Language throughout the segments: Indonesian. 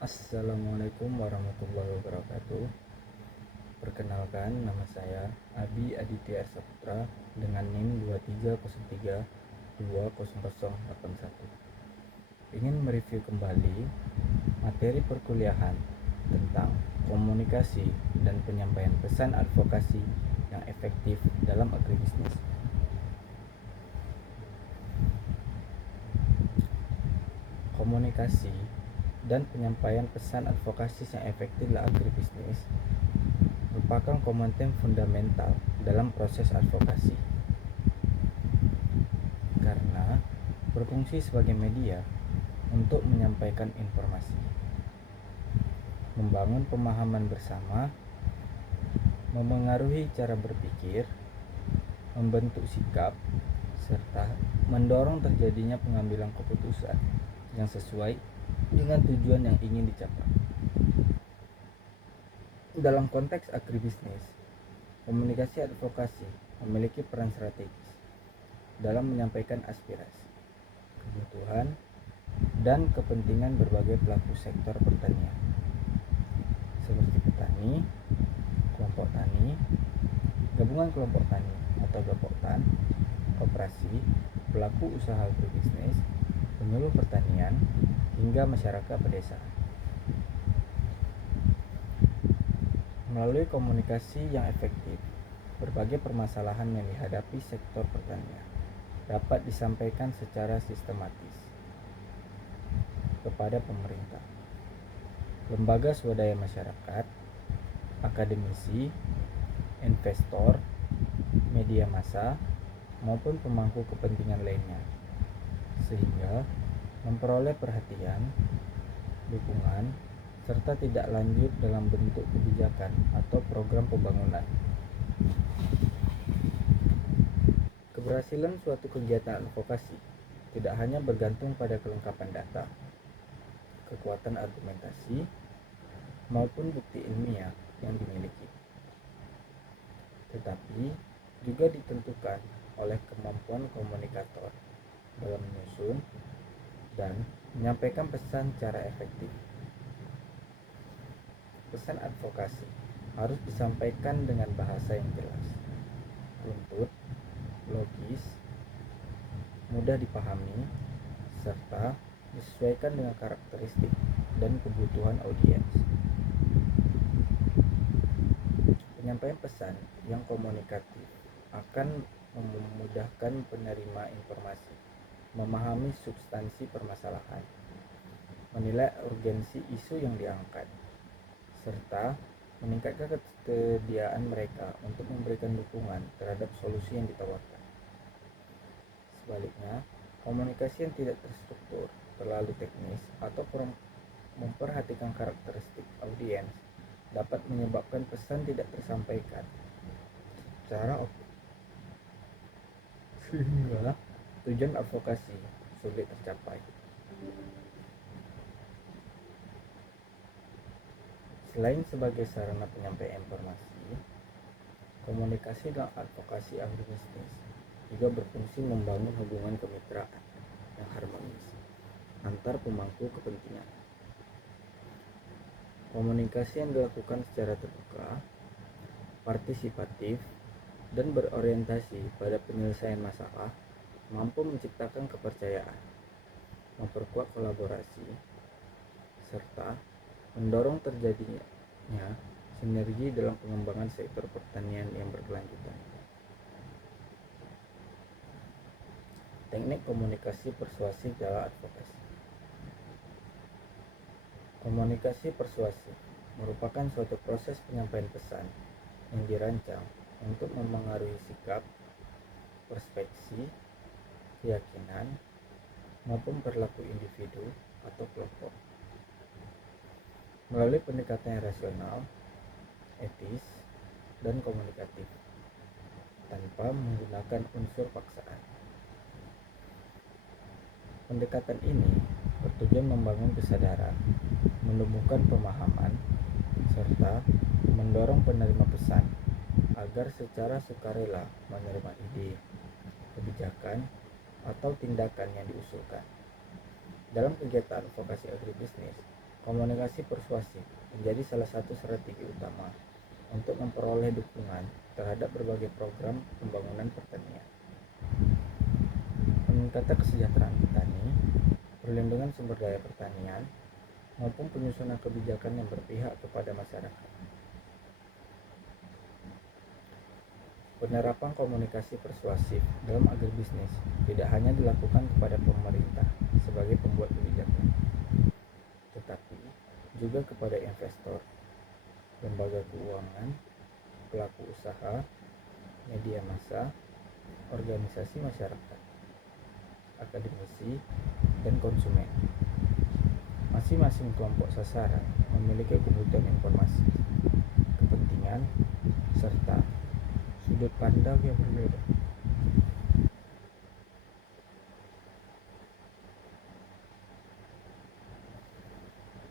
Assalamualaikum warahmatullahi wabarakatuh. Perkenalkan, nama saya Abi Aditya Saputra dengan NIM 2303200081. Ingin mereview kembali materi perkuliahan tentang komunikasi dan penyampaian pesan advokasi yang efektif dalam agribisnis. Komunikasi dan penyampaian pesan advokasi yang efektif dalam agribisnis merupakan komponen fundamental dalam proses advokasi karena berfungsi sebagai media untuk menyampaikan informasi, membangun pemahaman bersama, memengaruhi cara berpikir, membentuk sikap, serta mendorong terjadinya pengambilan keputusan yang sesuai dengan tujuan yang ingin dicapai. Dalam konteks agribisnis, komunikasi advokasi memiliki peran strategis dalam menyampaikan aspirasi, kebutuhan, dan kepentingan berbagai pelaku sektor pertanian, seperti petani, kelompok tani, gabungan kelompok tani atau gapoktan, koperasi, pelaku usaha agribisnis, penyuluh pertanian, hingga masyarakat pedesaan. Melalui komunikasi yang efektif, berbagai permasalahan yang dihadapi sektor pertanian dapat disampaikan secara sistematis kepada pemerintah, lembaga swadaya masyarakat, akademisi, investor, media massa, maupun pemangku kepentingan lainnya, sehingga memperoleh perhatian, dukungan, serta tidak lanjut dalam bentuk kebijakan atau program pembangunan. Keberhasilan suatu kegiatan advokasi tidak hanya bergantung pada kelengkapan data, kekuatan argumentasi, maupun bukti ilmiah yang dimiliki, tetapi juga ditentukan oleh kemampuan komunikator dalam menyusun dan menyampaikan pesan secara efektif. Pesan advokasi harus disampaikan dengan bahasa yang jelas, runtut, logis, mudah dipahami, serta disesuaikan dengan karakteristik dan kebutuhan audiens. Penyampaian pesan yang komunikatif akan memudahkan penerima informasi memahami substansi permasalahan, menilai urgensi isu yang diangkat, serta meningkatkan kesediaan mereka untuk memberikan dukungan terhadap solusi yang ditawarkan. Sebaliknya, komunikasi yang tidak terstruktur, terlalu teknis, atau kurang memperhatikan karakteristik audiens dapat menyebabkan pesan tidak tersampaikan secara optimal, sehingga tujuan advokasi sulit tercapai. Selain sebagai sarana penyampaian informasi, komunikasi dan advokasi agribisnis juga berfungsi membangun hubungan kemitraan yang harmonis antar pemangku kepentingan. Komunikasi yang dilakukan secara terbuka, partisipatif, dan berorientasi pada penyelesaian masalah mampu menciptakan kepercayaan, memperkuat kolaborasi, serta mendorong terjadinya sinergi dalam pengembangan sektor pertanian yang berkelanjutan. Teknik komunikasi persuasif dalam advokasi. Komunikasi persuasif merupakan suatu proses penyampaian pesan yang dirancang untuk memengaruhi sikap, perspektif, keyakinan, maupun perilaku individu atau kelompok melalui pendekatan yang rasional, etis, dan komunikatif tanpa menggunakan unsur paksaan. Pendekatan ini bertujuan membangun kesadaran, menumbuhkan pemahaman, serta mendorong penerima pesan agar secara sukarela menerima ide, kebijakan, atau tindakan yang diusulkan. Dalam kegiatan advokasi agribisnis, Komunikasi persuasif menjadi salah satu strategi utama untuk memperoleh dukungan terhadap berbagai program pembangunan pertanian. Peningkatan kesejahteraan petani, perlindungan sumber daya pertanian, maupun penyusunan kebijakan yang berpihak kepada masyarakat. Penerapan komunikasi persuasif dalam agribisnis tidak hanya dilakukan kepada pemerintah sebagai pembuat kebijakan, tetapi juga kepada investor, lembaga keuangan, pelaku usaha, media massa, organisasi masyarakat, akademisi, dan konsumen. Masing-masing kelompok sasaran memiliki kebutuhan informasi, kepentingan, serta sudut pandang yang berbeda.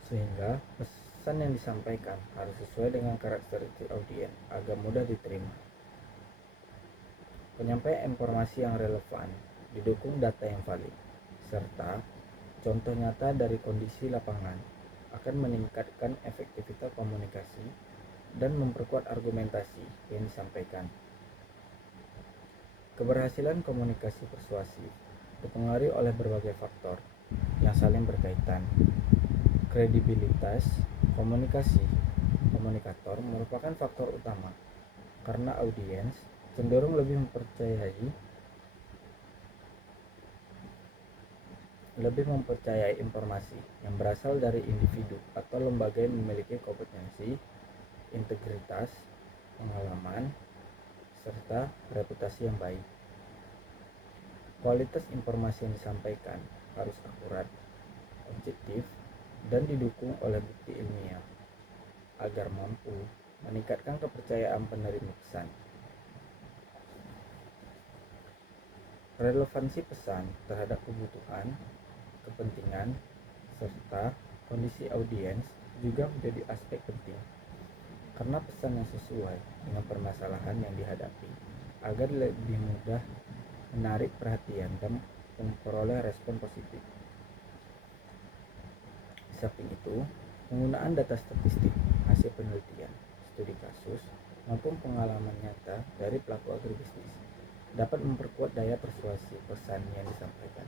Sehingga pesan yang disampaikan harus sesuai dengan karakteristik audiens agar mudah diterima. Penyampaian informasi yang relevan didukung data yang valid, serta contoh nyata dari kondisi lapangan akan meningkatkan efektivitas komunikasi dan memperkuat argumentasi yang disampaikan. Keberhasilan komunikasi persuasif dipengaruhi oleh berbagai faktor yang saling berkaitan. Kredibilitas komunikator merupakan faktor utama karena audiens cenderung lebih mempercayai informasi yang berasal dari individu atau lembaga yang memiliki kompetensi, integritas, pengalaman, serta reputasi yang baik. Kualitas informasi yang disampaikan harus akurat, objektif, dan didukung oleh bukti ilmiah agar mampu meningkatkan kepercayaan penerima pesan. Relevansi pesan terhadap kebutuhan, kepentingan, serta kondisi audiens juga menjadi aspek penting, karena pesan yang sesuai dengan permasalahan yang dihadapi agar lebih mudah menarik perhatian dan memperoleh respon positif. Di samping itu, penggunaan data statistik, hasil penelitian, studi kasus, maupun pengalaman nyata dari pelaku agribisnis dapat memperkuat daya persuasi pesan yang disampaikan.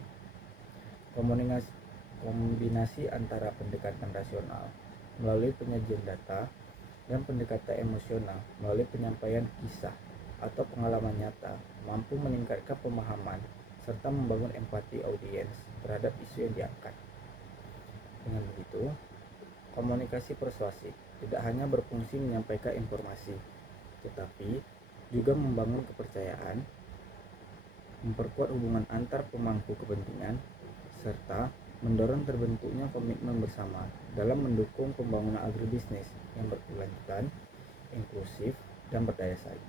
Kombinasi antara pendekatan rasional melalui penyajian data dan pendekatan emosional melalui penyampaian kisah atau pengalaman nyata mampu meningkatkan pemahaman serta membangun empati audiens terhadap isu yang diangkat. Dengan begitu, komunikasi persuasif tidak hanya berfungsi menyampaikan informasi, tetapi juga membangun kepercayaan, memperkuat hubungan antar pemangku kepentingan, serta mendorong terbentuknya komitmen bersama dalam mendukung pembangunan agribisnis yang berkelanjutan, inklusif, dan berdaya saing.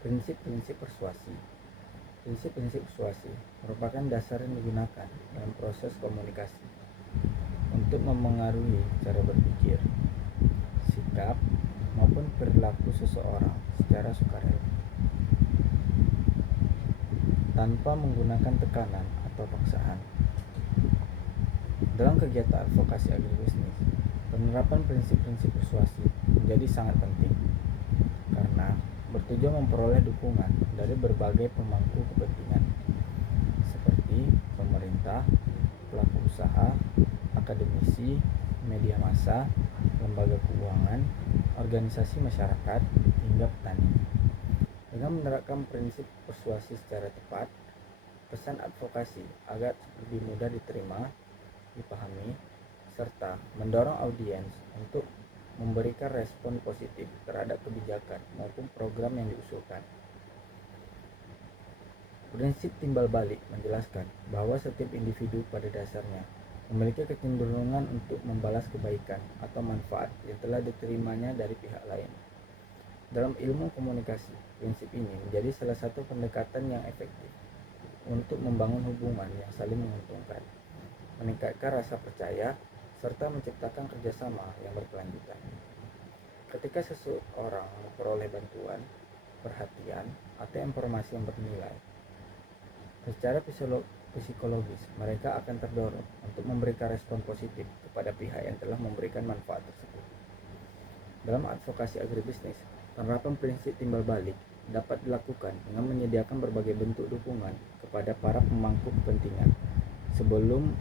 Prinsip-prinsip persuasi. Prinsip-prinsip persuasi merupakan dasar yang digunakan dalam proses komunikasi untuk memengaruhi cara berpikir, sikap, maupun perilaku seseorang secara sukarela, tanpa menggunakan tekanan atau paksaan. Dalam kegiatan advokasi agribisnis, penerapan prinsip-prinsip persuasi menjadi sangat penting karena bertujuan memperoleh dukungan dari berbagai pemangku kepentingan seperti pemerintah, pelaku usaha, akademisi, media massa, lembaga keuangan, organisasi masyarakat, hingga petani. Dengan menerapkan prinsip persuasi secara tepat, pesan advokasi agar lebih mudah diterima, dipahami, serta mendorong audiens untuk memberikan respon positif terhadap kebijakan maupun program yang diusulkan. Prinsip timbal balik menjelaskan bahwa setiap individu pada dasarnya memiliki kecenderungan untuk membalas kebaikan atau manfaat yang telah diterimanya dari pihak lain. Dalam ilmu komunikasi, prinsip ini menjadi salah satu pendekatan yang efektif untuk membangun hubungan yang saling menguntungkan, meningkatkan rasa percaya, serta menciptakan kerjasama yang berkelanjutan. Ketika seseorang memperoleh bantuan, perhatian, atau informasi yang bernilai, secara psikologis, mereka akan terdorong untuk memberikan respon positif kepada pihak yang telah memberikan manfaat tersebut. Dalam advokasi agribisnis, penerapan prinsip timbal balik dapat dilakukan dengan menyediakan berbagai bentuk dukungan kepada para pemangku kepentingan sebelum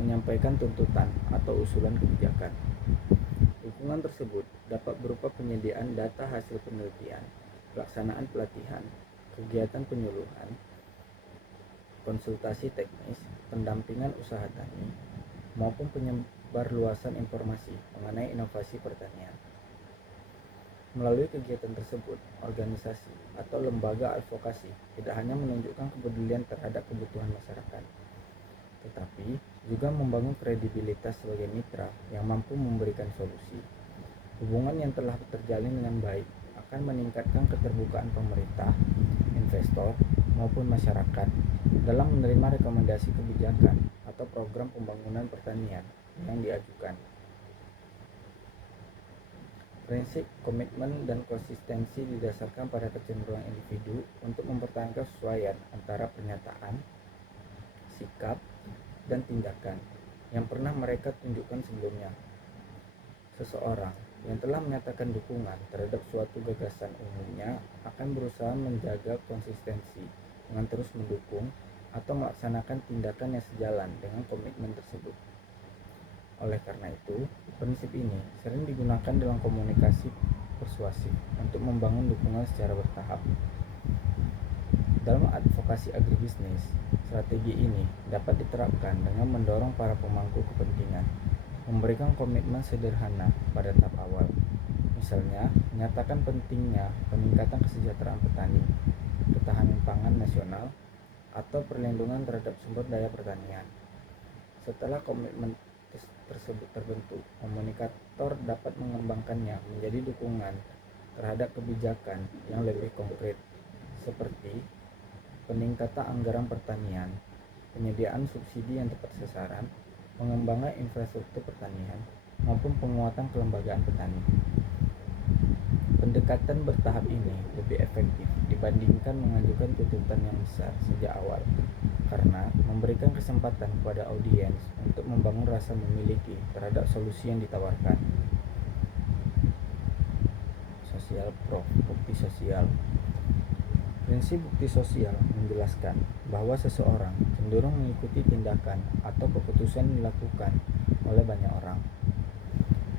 menyampaikan tuntutan atau usulan kebijakan. Dukungan tersebut dapat berupa penyediaan data hasil penelitian, pelaksanaan pelatihan, kegiatan penyuluhan, konsultasi teknis, pendampingan usaha tani, maupun penyebarluasan informasi mengenai inovasi pertanian. Melalui kegiatan tersebut, organisasi atau lembaga advokasi tidak hanya menunjukkan kepedulian terhadap kebutuhan masyarakat, tetapi juga membangun kredibilitas sebagai mitra yang mampu memberikan solusi. Hubungan yang telah terjalin dengan baik akan meningkatkan keterbukaan pemerintah, investor, maupun masyarakat dalam menerima rekomendasi kebijakan atau program pembangunan pertanian yang diajukan. Prinsip komitmen dan konsistensi didasarkan pada kecenderungan individu untuk mempertahankan kesesuaian antara pernyataan, sikap, dan tindakan yang pernah mereka tunjukkan sebelumnya. Seseorang yang telah menyatakan dukungan terhadap suatu gagasan umumnya akan berusaha menjaga konsistensi dengan terus mendukung atau melaksanakan tindakan yang sejalan dengan komitmen tersebut. Oleh karena itu, prinsip ini sering digunakan dalam komunikasi persuasif untuk membangun dukungan secara bertahap. Dalam advokasi agribisnis, strategi ini dapat diterapkan dengan mendorong para pemangku kepentingan memberikan komitmen sederhana pada tahap awal. Misalnya, menyatakan pentingnya peningkatan kesejahteraan petani, ketahanan pangan nasional, atau perlindungan terhadap sumber daya pertanian. Setelah komitmen tersebut terbentuk, komunikator dapat mengembangkannya menjadi dukungan terhadap kebijakan yang lebih konkret, seperti peningkatan anggaran pertanian, penyediaan subsidi yang tepat sasaran, pengembangan infrastruktur pertanian, maupun penguatan kelembagaan petani. Pendekatan bertahap ini lebih efektif dibandingkan mengajukan tuntutan yang besar sejak awal, karena memberikan kesempatan kepada audiens untuk membangun rasa memiliki terhadap solusi yang ditawarkan. Sosial Proof, bukti sosial. Prinsip bukti sosial menjelaskan bahwa seseorang cenderung mengikuti tindakan atau keputusan yang dilakukan oleh banyak orang,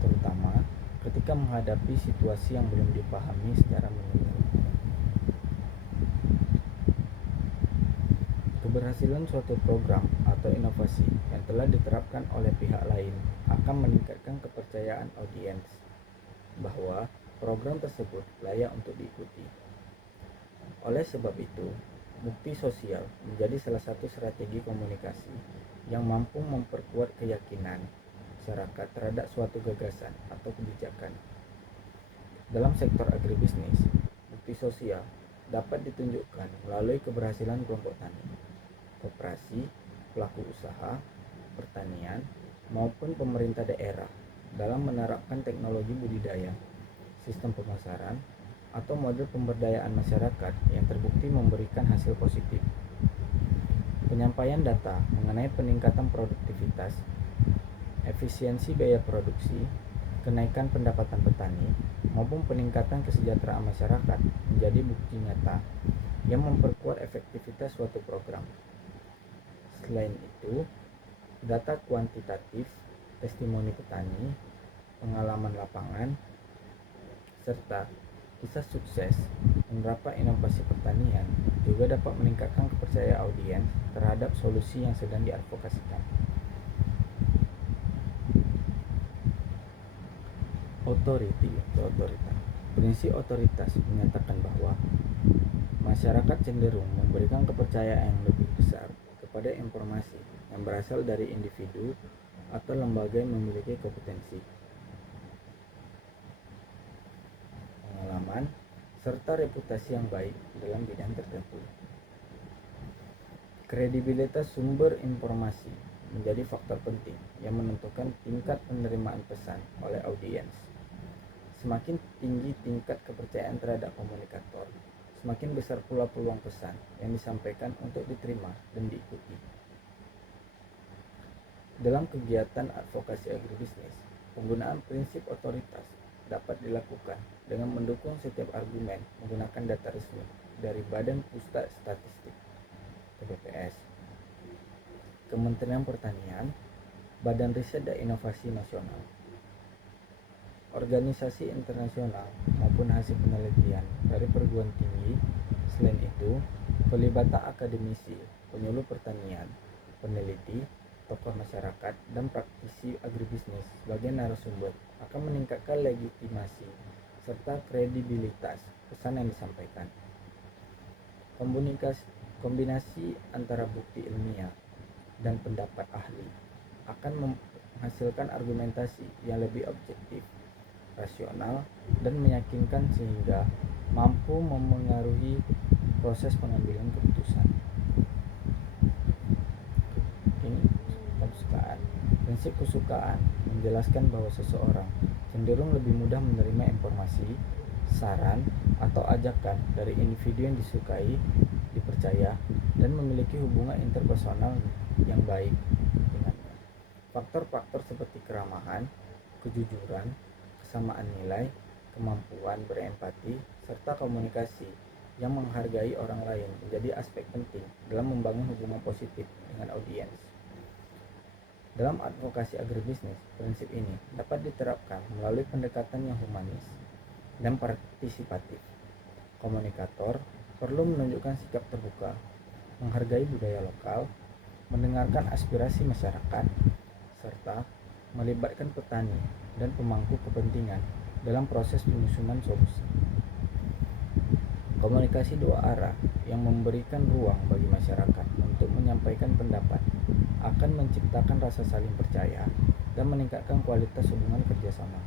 terutama ketika menghadapi situasi yang belum dipahami secara menyeluruh. Keberhasilan suatu program atau inovasi yang telah diterapkan oleh pihak lain akan meningkatkan kepercayaan audiens bahwa program tersebut layak untuk diikuti. Oleh sebab itu, bukti sosial menjadi salah satu strategi komunikasi yang mampu memperkuat keyakinan masyarakat terhadap suatu gagasan atau kebijakan. Dalam sektor agribisnis, bukti sosial dapat ditunjukkan melalui keberhasilan kelompok tani, koperasi, pelaku usaha, pertanian, maupun pemerintah daerah dalam menerapkan teknologi budidaya, sistem pemasaran, atau model pemberdayaan masyarakat yang terbukti memberikan hasil positif. Penyampaian data mengenai peningkatan produktivitas, efisiensi biaya produksi, kenaikan pendapatan petani, maupun peningkatan kesejahteraan masyarakat menjadi bukti nyata yang memperkuat efektivitas suatu program. Selain itu, data kuantitatif, testimoni petani, pengalaman lapangan, serta kisah sukses penerapan inovasi pertanian juga dapat meningkatkan kepercayaan audiens terhadap solusi yang sedang diadvokasikan. Authority atau otoritas. Prinsip otoritas menyatakan bahwa masyarakat cenderung memberikan kepercayaan yang lebih besar kepada informasi yang berasal dari individu atau lembaga yang memiliki kompetensi, pengalaman, serta reputasi yang baik dalam bidang tertentu. Kredibilitas sumber informasi menjadi faktor penting yang menentukan tingkat penerimaan pesan oleh audiens. Semakin tinggi tingkat kepercayaan terhadap komunikator, semakin besar pula peluang pesan yang disampaikan untuk diterima dan diikuti. Dalam kegiatan advokasi agribisnis, penggunaan prinsip otoritas dapat dilakukan dengan mendukung setiap argumen menggunakan data resmi dari Badan Pusat Statistik (BPS), Kementerian Pertanian, Badan Riset dan Inovasi Nasional, organisasi internasional maupun hasil penelitian dari perguruan tinggi. Selain itu, pelibatan akademisi, penyuluh pertanian, peneliti, tokoh masyarakat, dan praktisi agribisnis sebagai narasumber akan meningkatkan legitimasi serta kredibilitas pesan yang disampaikan. Kombinasi antara bukti ilmiah dan pendapat ahli akan menghasilkan argumentasi yang lebih objektif, rasional, dan meyakinkan sehingga mampu memengaruhi proses pengambilan keputusan. Ini kesukaan. Prinsip kesukaan menjelaskan bahwa seseorang cenderung lebih mudah menerima informasi, saran, atau ajakan dari individu yang disukai, dipercaya, dan memiliki hubungan interpersonal yang baik dengannya. Faktor-faktor seperti keramahan, kejujuran, kesamaan nilai, kemampuan berempati, serta komunikasi yang menghargai orang lain menjadi aspek penting dalam membangun hubungan positif dengan audiens. Dalam advokasi agribisnis, prinsip ini dapat diterapkan melalui pendekatan yang humanis dan partisipatif. Komunikator perlu menunjukkan sikap terbuka, menghargai budaya lokal, mendengarkan aspirasi masyarakat, serta melibatkan petani dan pemangku kepentingan dalam proses penyusunan solusi. Komunikasi dua arah yang memberikan ruang bagi masyarakat untuk menyampaikan pendapat akan menciptakan rasa saling percaya dan meningkatkan kualitas hubungan kerjasama.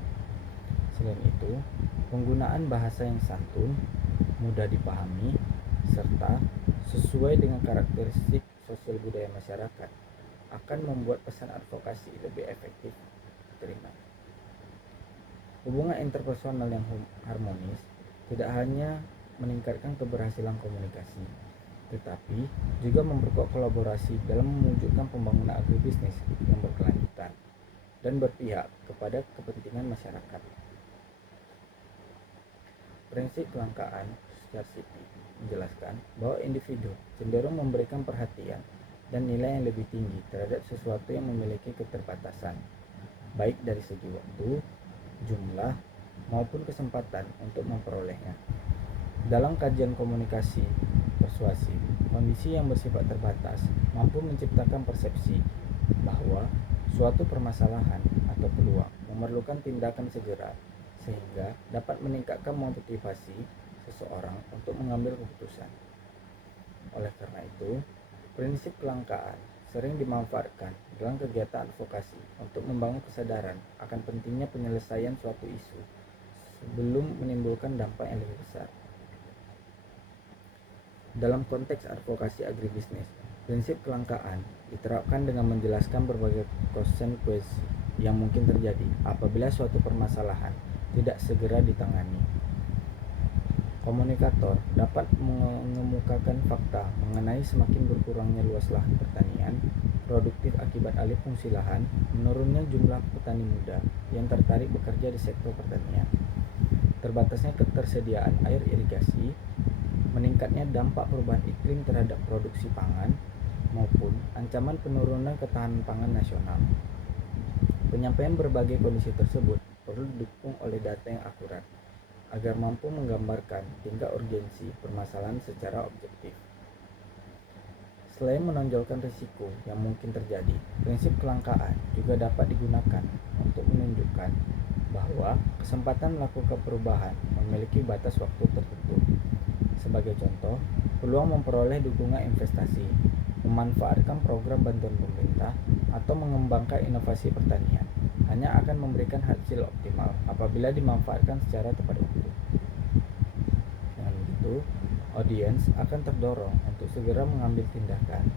Selain itu, penggunaan bahasa yang santun, mudah dipahami, serta sesuai dengan karakteristik sosial budaya masyarakat akan membuat pesan advokasi lebih efektif diterima. Hubungan interpersonal yang harmonis tidak hanya meningkatkan keberhasilan komunikasi, tetapi juga memperkuat kolaborasi dalam mewujudkan pembangunan agribisnis yang berkelanjutan dan berpihak kepada kepentingan masyarakat. Prinsip kelangkaan scarcity menjelaskan bahwa individu cenderung memberikan perhatian dan nilai yang lebih tinggi terhadap sesuatu yang memiliki keterbatasan, baik dari segi waktu, jumlah, maupun kesempatan untuk memperolehnya. Dalam kajian komunikasi persuasif, kondisi yang bersifat terbatas mampu menciptakan persepsi bahwa suatu permasalahan atau peluang memerlukan tindakan segera, sehingga dapat meningkatkan motivasi seseorang untuk mengambil keputusan. Oleh karena itu, prinsip kelangkaan sering dimanfaatkan dalam kegiatan advokasi untuk membangun kesadaran akan pentingnya penyelesaian suatu isu sebelum menimbulkan dampak yang lebih besar. Dalam konteks advokasi agribisnis, prinsip kelangkaan diterapkan dengan menjelaskan berbagai konsekuensi yang mungkin terjadi apabila suatu permasalahan tidak segera ditangani. Komunikator dapat mengemukakan fakta mengenai semakin berkurangnya luas lahan pertanian produktif akibat alih fungsi lahan, menurunnya jumlah petani muda yang tertarik bekerja di sektor pertanian, terbatasnya ketersediaan air irigasi, meningkatnya dampak perubahan iklim terhadap produksi pangan, maupun ancaman penurunan ketahanan pangan nasional. Penyampaian berbagai kondisi tersebut perlu didukung oleh data yang akurat agar mampu menggambarkan tingkat urgensi permasalahan secara objektif. Selain menonjolkan risiko yang mungkin terjadi, prinsip kelangkaan juga dapat digunakan untuk menunjukkan bahwa kesempatan melakukan perubahan memiliki batas waktu tertentu. Sebagai contoh, peluang memperoleh dukungan investasi, memanfaatkan program bantuan pemerintah, atau mengembangkan inovasi pertanian hanya akan memberikan hasil optimal apabila dimanfaatkan secara tepat waktu. Dengan begitu, audiens akan terdorong untuk segera mengambil tindakan,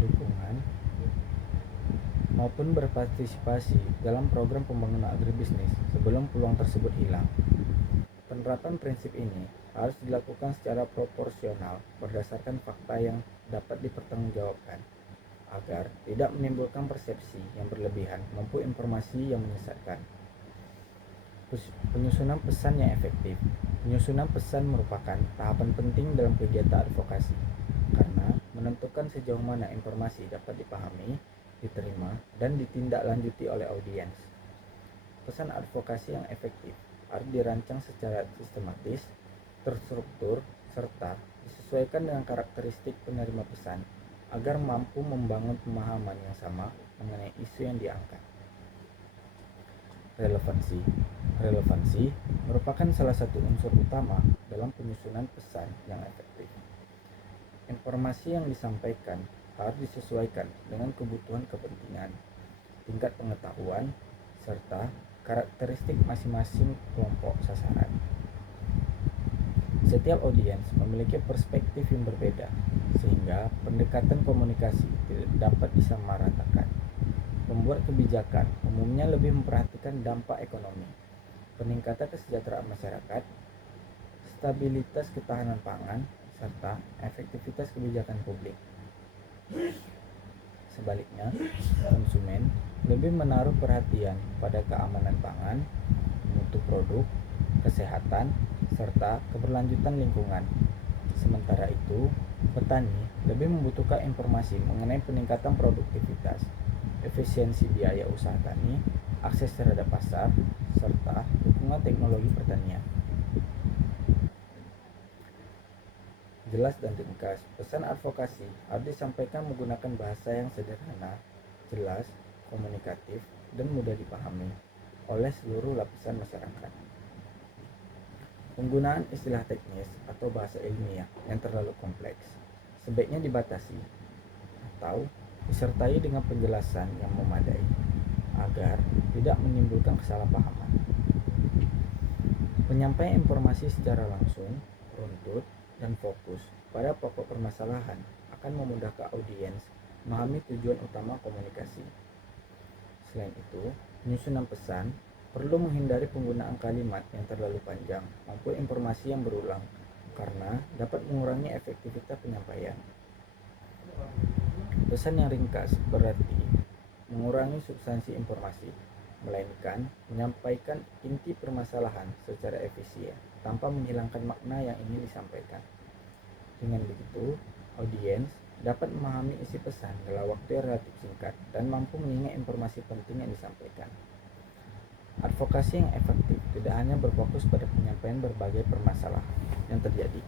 dukungan, maupun berpartisipasi dalam program pembangunan agribisnis sebelum peluang tersebut hilang. Penerapan prinsip ini harus dilakukan secara proporsional berdasarkan fakta yang dapat dipertanggungjawabkan agar tidak menimbulkan persepsi yang berlebihan maupun informasi yang menyesatkan. Penyusunan pesan yang efektif. Penyusunan pesan merupakan tahapan penting dalam kegiatan advokasi karena menentukan sejauh mana informasi dapat dipahami, diterima, dan ditindaklanjuti oleh audiens. Pesan advokasi yang efektif harus dirancang secara sistematis, terstruktur, serta disesuaikan dengan karakteristik penerima pesan agar mampu membangun pemahaman yang sama mengenai isu yang diangkat. Relevansi. Relevansi merupakan salah satu unsur utama dalam penyusunan pesan yang efektif. Informasi yang disampaikan harus disesuaikan dengan kebutuhan kepentingan, tingkat pengetahuan, serta karakteristik masing-masing kelompok sasaran. Setiap audiens memiliki perspektif yang berbeda, sehingga pendekatan komunikasi tidak dapat disamaratakan. Pembuat kebijakan umumnya lebih memperhatikan dampak ekonomi, peningkatan kesejahteraan masyarakat, stabilitas ketahanan pangan, serta efektivitas kebijakan publik. Sebaliknya, konsumen lebih menaruh perhatian pada keamanan pangan, mutu produk, kesehatan, serta keberlanjutan lingkungan. Sementara itu, petani lebih membutuhkan informasi mengenai peningkatan produktivitas, efisiensi biaya usaha tani, akses terhadap pasar, serta dukungan teknologi pertanian. Jelas dan ringkas. Pesan advokasi harus disampaikan menggunakan bahasa yang sederhana, jelas, komunikatif, dan mudah dipahami oleh seluruh lapisan masyarakat. Penggunaan istilah teknis atau bahasa ilmiah yang terlalu kompleks sebaiknya dibatasi atau disertai dengan penjelasan yang memadai agar tidak menimbulkan kesalahpahaman. Penyampaian informasi secara langsung, runtut, dan fokus pada pokok permasalahan akan memudahkan audiens memahami tujuan utama komunikasi. Selain itu, penyusunan pesan perlu menghindari penggunaan kalimat yang terlalu panjang maupun informasi yang berulang karena dapat mengurangi efektivitas penyampaian. Pesan yang ringkas berarti mengurangi substansi informasi, melainkan menyampaikan inti permasalahan secara efisien tanpa menghilangkan makna yang ingin disampaikan. Dengan begitu, audiens dapat memahami isi pesan dalam waktu yang relatif singkat dan mampu mengingat informasi penting yang disampaikan. Advokasi yang efektif tidak hanya berfokus pada penyampaian berbagai permasalahan yang terjadi,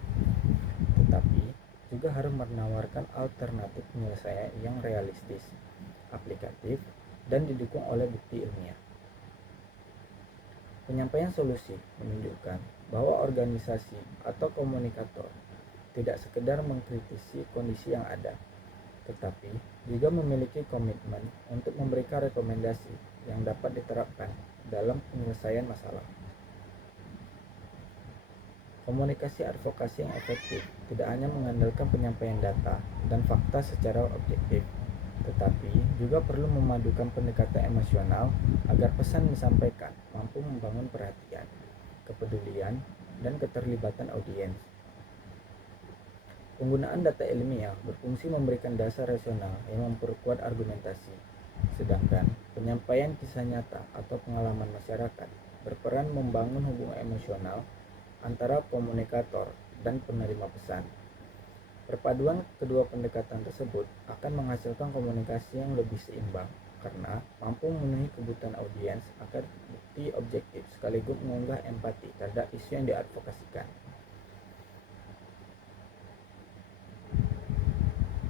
tetapi juga harus menawarkan alternatif penyelesaian yang realistis, aplikatif, dan didukung oleh bukti ilmiah. Penyampaian solusi menunjukkan bahwa organisasi atau komunikator tidak sekedar mengkritisi kondisi yang ada, tetapi juga memiliki komitmen untuk memberikan rekomendasi yang dapat diterapkan dalam penyelesaian masalah. Komunikasi advokasi yang efektif tidak hanya mengandalkan penyampaian data dan fakta secara objektif, tetapi juga perlu memadukan pendekatan emosional agar pesan disampaikan mampu membangun perhatian, kepedulian, dan keterlibatan audiens. Penggunaan data ilmiah berfungsi memberikan dasar rasional yang memperkuat argumentasi, sedangkan penyampaian kisah nyata atau pengalaman masyarakat berperan membangun hubungan emosional antara komunikator dan penerima pesan. Perpaduan kedua pendekatan tersebut akan menghasilkan komunikasi yang lebih seimbang karena mampu memenuhi kebutuhan audiens agar bukti objektif sekaligus mengunggah empati terhadap isu yang diadvokasikan.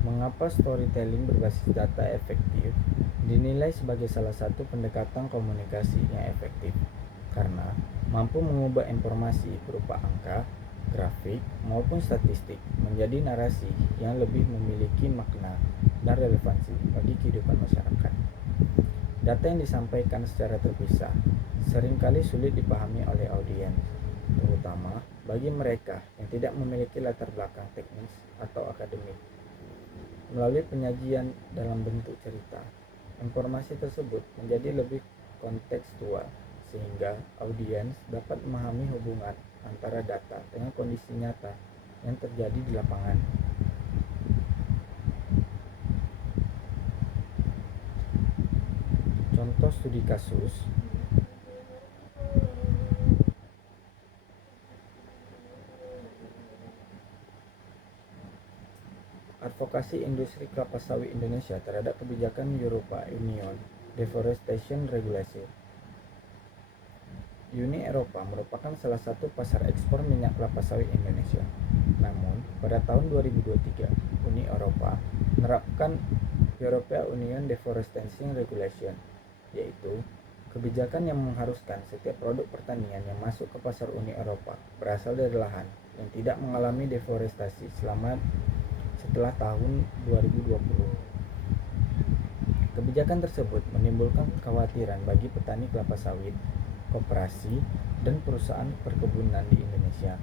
Mengapa storytelling berbasis data efektif dinilai sebagai salah satu pendekatan komunikasi yang efektif? Karena mampu mengubah informasi berupa angka, grafik, maupun statistik menjadi narasi yang lebih memiliki makna dan relevansi bagi kehidupan masyarakat. Data yang disampaikan secara terpisah seringkali sulit dipahami oleh audiens, terutama bagi mereka yang tidak memiliki latar belakang teknis atau akademik. Melalui penyajian dalam bentuk cerita, informasi tersebut menjadi lebih kontekstual sehingga audiens dapat memahami hubungan antara data dengan kondisi nyata yang terjadi di lapangan. Contoh studi kasus advokasi industri kelapa sawit Indonesia terhadap kebijakan European Union Deforestation Regulation. Uni Eropa merupakan salah satu pasar ekspor minyak kelapa sawit Indonesia. Namun, pada tahun 2023, Uni Eropa menerapkan European Union Deforestation Regulation, yaitu kebijakan yang mengharuskan setiap produk pertanian yang masuk ke pasar Uni Eropa berasal dari lahan yang tidak mengalami deforestasi setelah tahun 2020. Kebijakan tersebut menimbulkan kekhawatiran bagi petani kelapa sawit, koperasi, dan perusahaan perkebunan di Indonesia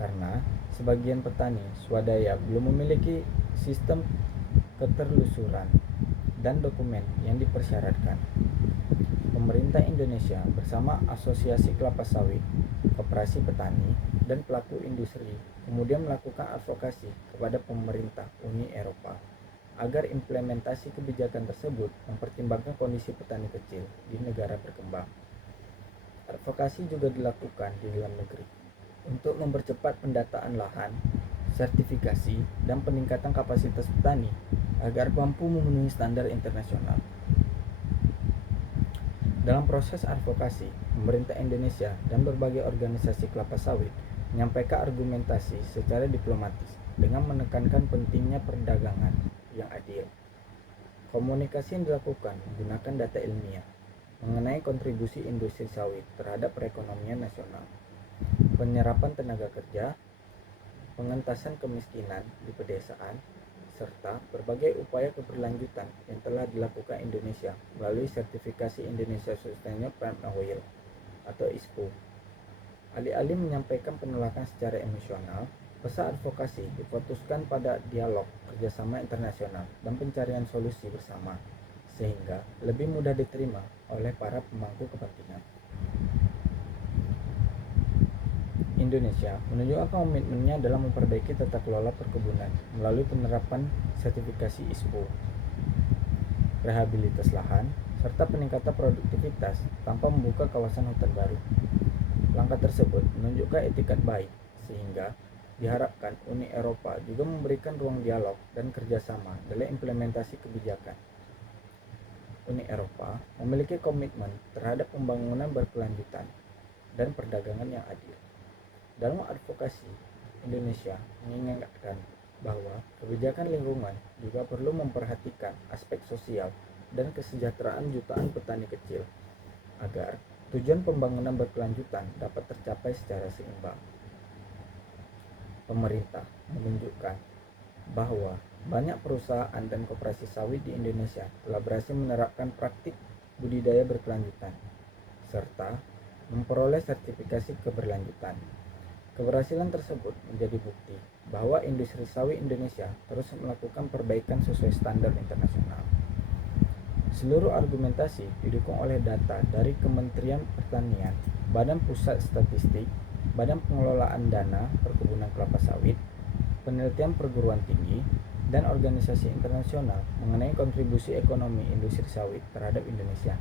karena sebagian petani swadaya belum memiliki sistem keterlusuran dan dokumen yang dipersyaratkan. Pemerintah Indonesia bersama Asosiasi Kelapa Sawit, Koperasi Petani, dan pelaku industri kemudian melakukan advokasi kepada pemerintah Uni Eropa agar implementasi kebijakan tersebut mempertimbangkan kondisi petani kecil di negara berkembang. Advokasi juga dilakukan di dalam negeri untuk mempercepat pendataan lahan, sertifikasi, dan peningkatan kapasitas petani agar mampu memenuhi standar internasional. Dalam proses advokasi, pemerintah Indonesia dan berbagai organisasi kelapa sawit menyampaikan argumentasi secara diplomatis dengan menekankan pentingnya perdagangan yang adil. Komunikasi yang dilakukan menggunakan data ilmiah mengenai kontribusi industri sawit terhadap perekonomian nasional, penyerapan tenaga kerja, pengentasan kemiskinan di pedesaan, serta berbagai upaya keberlanjutan yang telah dilakukan Indonesia melalui sertifikasi Indonesia Sustainable Palm Oil atau ISPO. Alih-alih menyampaikan penolakan secara emosional, pesan advokasi difokuskan pada dialog, kerjasama internasional, dan pencarian solusi bersama, sehingga lebih mudah diterima oleh para pemangku kepentingan. Indonesia menunjukkan komitmennya dalam memperbaiki tata kelola perkebunan melalui penerapan sertifikasi ISPO, rehabilitas lahan, serta peningkatan produktivitas tanpa membuka kawasan hutan baru. Langkah tersebut menunjukkan etikat baik, sehingga diharapkan Uni Eropa juga memberikan ruang dialog dan kerjasama dalam implementasi kebijakan. Uni Eropa memiliki komitmen terhadap pembangunan berkelanjutan dan perdagangan yang adil. Dalam advokasi, Indonesia mengingatkan bahwa kebijakan lingkungan juga perlu memperhatikan aspek sosial dan kesejahteraan jutaan petani kecil agar tujuan pembangunan berkelanjutan dapat tercapai secara seimbang. Pemerintah menunjukkan bahwa banyak perusahaan dan koperasi sawit di Indonesia telah berhasil menerapkan praktik budidaya berkelanjutan serta memperoleh sertifikasi keberlanjutan. Keberhasilan tersebut menjadi bukti bahwa industri sawit Indonesia terus melakukan perbaikan sesuai standar internasional. Seluruh argumentasi didukung oleh data dari Kementerian Pertanian, Badan Pusat Statistik, Badan Pengelolaan Dana Perkebunan Kelapa Sawit, penelitian perguruan tinggi, dan organisasi internasional mengenai kontribusi ekonomi industri sawit terhadap Indonesia.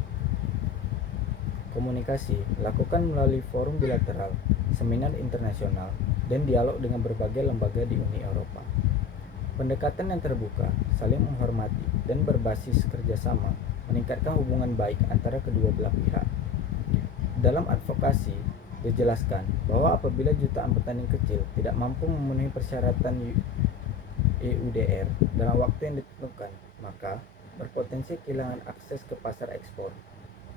Komunikasi dilakukan melalui forum bilateral, seminar internasional, dan dialog dengan berbagai lembaga di Uni Eropa. Pendekatan yang terbuka, saling menghormati, dan berbasis kerjasama meningkatkan hubungan baik antara kedua belah pihak. Dalam advokasi, dijelaskan bahwa apabila jutaan petani kecil tidak mampu memenuhi persyaratan EUDR dalam waktu yang ditentukan, maka berpotensi kehilangan akses ke pasar ekspor.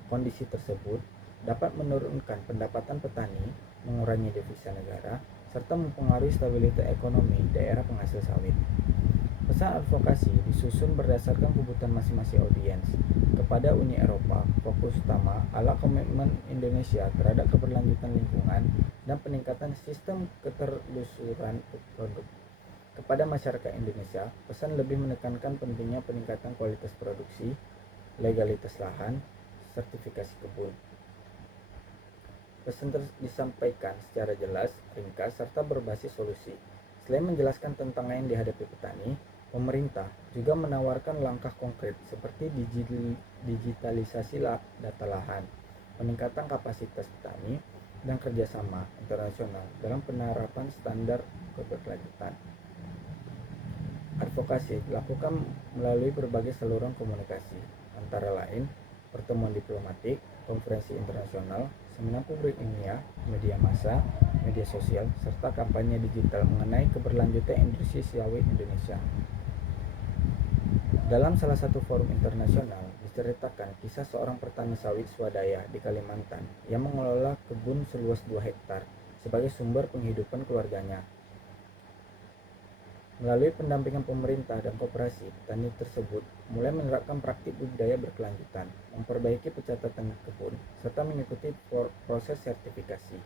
Kondisi tersebut dapat menurunkan pendapatan petani, mengurangi devisa negara, serta mempengaruhi stabilitas ekonomi daerah penghasil sawit. Pesan advokasi disusun berdasarkan kebutuhan masing-masing audiens. Kepada Uni Eropa, fokus utama adalah komitmen Indonesia terhadap keberlanjutan lingkungan dan peningkatan sistem keterlusuran produk. Kepada masyarakat Indonesia, pesan lebih menekankan pentingnya peningkatan kualitas produksi, legalitas lahan, sertifikasi kebun. Pesan disampaikan secara jelas, ringkas, serta berbasis solusi. Selain menjelaskan tantangan yang dihadapi petani, Pemerintah juga menawarkan langkah konkret seperti digitalisasi data lahan, peningkatan kapasitas petani, dan kerjasama internasional dalam penerapan standar keberlanjutan. Advokasi dilakukan melalui berbagai saluran komunikasi, antara lain pertemuan diplomatik, konferensi internasional, seminar publik ilmiah, media massa, media sosial, serta kampanye digital mengenai keberlanjutan industri sawit Indonesia. Dalam salah satu forum internasional, diceritakan kisah seorang petani sawit swadaya di Kalimantan yang mengelola kebun seluas 2 hektar sebagai sumber penghidupan keluarganya. Melalui pendampingan pemerintah dan koperasi, petani tersebut mulai menerapkan praktik budidaya berkelanjutan, memperbaiki pencatatan kebun, serta mengikuti proses sertifikasi.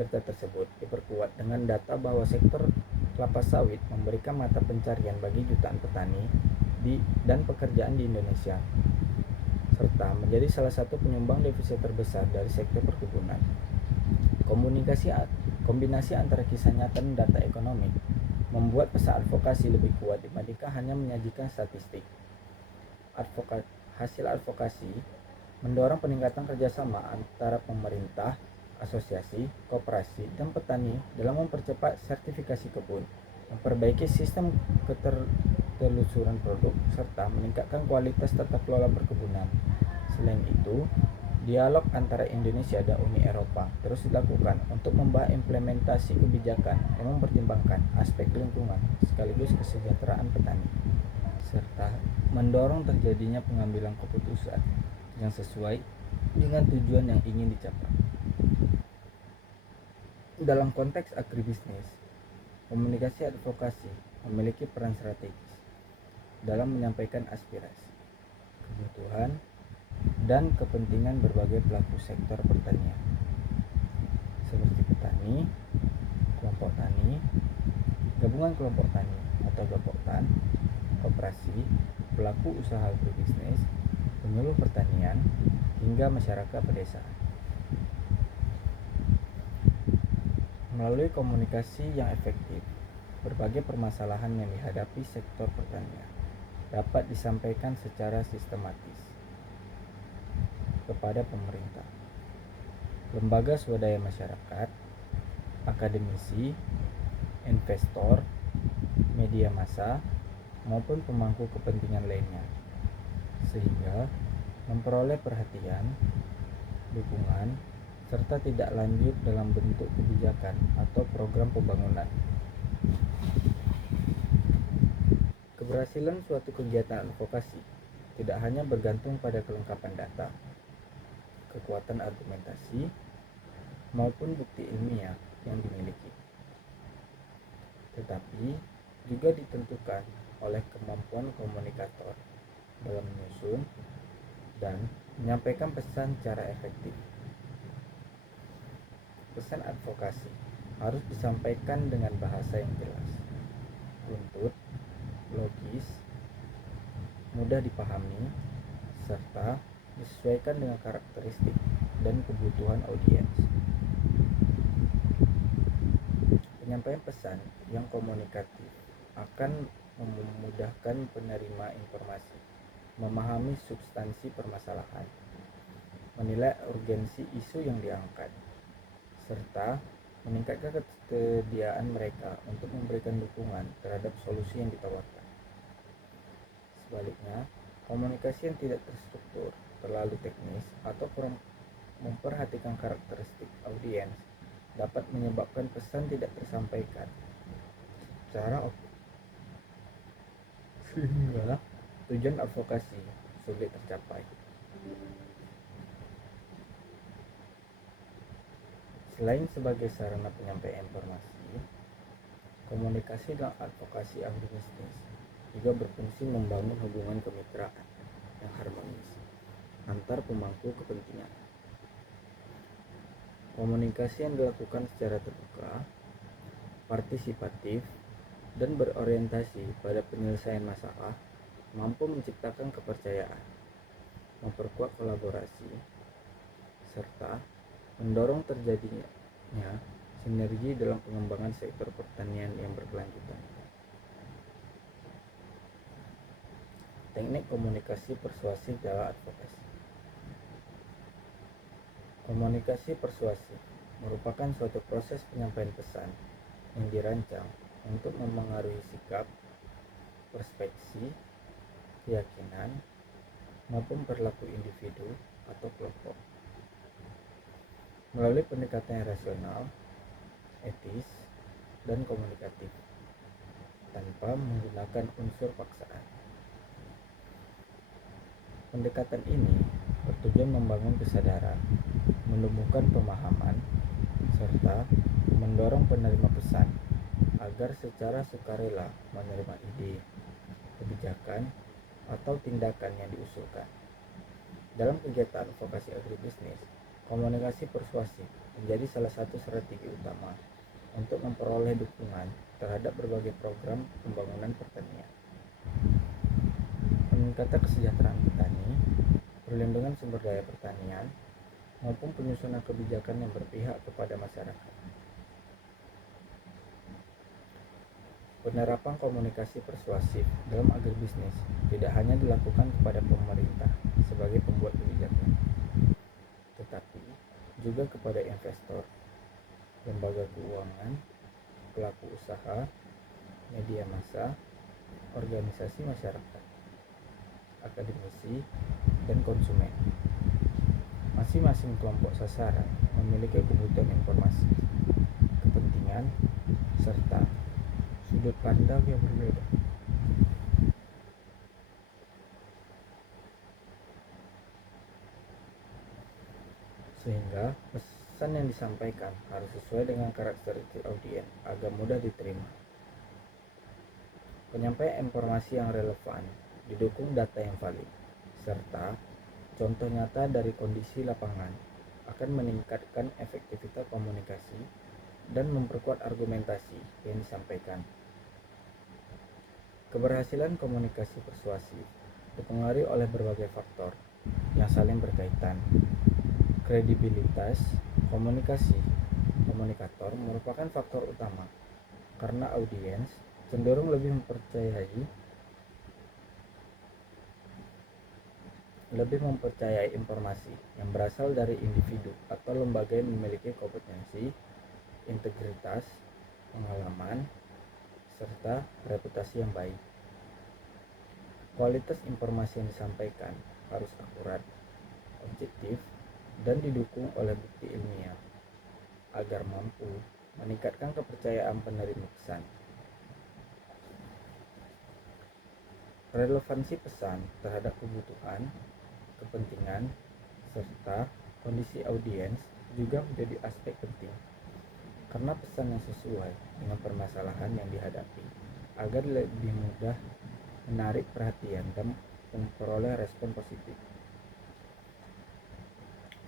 Kerja tersebut diperkuat dengan data bahwa sektor kelapa sawit memberikan mata pencarian bagi jutaan petani dan pekerjaan di Indonesia, serta menjadi salah satu penyumbang devisa terbesar dari sektor perkebunan. Kombinasi antara kisah nyata dan data ekonomi membuat pesan advokasi lebih kuat dibandingkan hanya menyajikan statistik. Hasil advokasi mendorong peningkatan kerjasama antara pemerintah, asosiasi, koperasi, dan petani dalam mempercepat sertifikasi kebun, memperbaiki sistem ketelusuran produk, serta meningkatkan kualitas tata kelola perkebunan. Selain itu, dialog antara Indonesia dan Uni Eropa terus dilakukan untuk membahas implementasi kebijakan yang mempertimbangkan aspek lingkungan sekaligus kesejahteraan petani, serta mendorong terjadinya pengambilan keputusan yang sesuai dengan tujuan yang ingin dicapai. Dalam konteks agribisnis, komunikasi advokasi memiliki peran strategis dalam menyampaikan aspirasi, kebutuhan, dan kepentingan berbagai pelaku sektor pertanian seperti petani, kelompok tani, gabungan kelompok tani atau gapoktan, koperasi, pelaku usaha agribisnis, penyuluh pertanian, hingga masyarakat pedesaan. Melalui komunikasi yang efektif, berbagai permasalahan yang dihadapi sektor pertanian dapat disampaikan secara sistematis kepada pemerintah, lembaga swadaya masyarakat, akademisi, investor, media massa, maupun pemangku kepentingan lainnya, sehingga memperoleh perhatian, dukungan, serta tidak lanjut dalam bentuk kebijakan atau program pembangunan. Keberhasilan suatu kegiatan advokasi tidak hanya bergantung pada kelengkapan data, kekuatan argumentasi, maupun bukti ilmiah yang dimiliki, tetapi juga ditentukan oleh kemampuan komunikator dalam menyusun dan menyampaikan pesan secara efektif. Pesan advokasi harus disampaikan dengan bahasa yang jelas, runtut, logis, mudah dipahami, serta disesuaikan dengan karakteristik dan kebutuhan audiens. Penyampaian pesan yang komunikatif akan memudahkan penerima informasi, memahami substansi permasalahan, menilai urgensi isu yang diangkat, serta meningkatkan kesediaan mereka untuk memberikan dukungan terhadap solusi yang ditawarkan. Sebaliknya, komunikasi yang tidak terstruktur, terlalu teknis, atau kurang memperhatikan karakteristik audiens dapat menyebabkan pesan tidak tersampaikan secara sehingga tujuan advokasi sulit tercapai. Selain sebagai sarana penyampaian informasi, komunikasi dan advokasi agribisnis juga berfungsi membangun hubungan kemitraan yang harmonis antar pemangku kepentingan. Komunikasi yang dilakukan secara terbuka, partisipatif, dan berorientasi pada penyelesaian masalah mampu menciptakan kepercayaan, memperkuat kolaborasi, serta mendorong terjadinya sinergi dalam pengembangan sektor pertanian yang berkelanjutan. Teknik komunikasi persuasif dalam advokasi. Komunikasi persuasif merupakan suatu proses penyampaian pesan yang dirancang untuk memengaruhi sikap, perspektif, keyakinan, maupun perilaku individu atau kelompok melalui pendekatan yang rasional, etis, dan komunikatif tanpa menggunakan unsur paksaan. Pendekatan ini bertujuan membangun kesadaran, menumbuhkan pemahaman, serta mendorong penerima pesan agar secara sukarela menerima ide, kebijakan, atau tindakan yang diusulkan. Dalam kegiatan advokasi agribisnis, komunikasi persuasif menjadi salah satu strategi utama untuk memperoleh dukungan terhadap berbagai program pembangunan pertanian. Meningkatkan kesejahteraan petani, perlindungan sumber daya pertanian, maupun penyusunan kebijakan yang berpihak kepada masyarakat. Penerapan komunikasi persuasif dalam agribisnis tidak hanya dilakukan kepada pemerintah sebagai pembuat kebijakan, tetapi juga kepada investor, lembaga keuangan, pelaku usaha, media massa, organisasi masyarakat, akademisi, dan konsumen. Masing-masing kelompok sasaran memiliki kebutuhan informasi, kepentingan, serta sudut pandang yang berbeda. Sehingga pesan yang disampaikan harus sesuai dengan karakteristik audiens agar mudah diterima. Penyampaian informasi yang relevan didukung data yang valid, serta contoh nyata dari kondisi lapangan akan meningkatkan efektivitas komunikasi dan memperkuat argumentasi yang disampaikan. Keberhasilan komunikasi persuasif dipengaruhi oleh berbagai faktor yang saling berkaitan. Kredibilitas komunikator merupakan faktor utama karena audiens cenderung lebih mempercayai informasi yang berasal dari individu atau lembaga yang memiliki kompetensi, integritas, pengalaman, serta reputasi yang baik. Kualitas informasi yang disampaikan harus akurat, objektif, dan didukung oleh bukti ilmiah agar mampu meningkatkan kepercayaan penerima pesan. Relevansi pesan terhadap kebutuhan, kepentingan, serta kondisi audiens juga menjadi aspek penting, karena pesan yang sesuai dengan permasalahan yang dihadapi agar lebih mudah menarik perhatian dan memperoleh respon positif.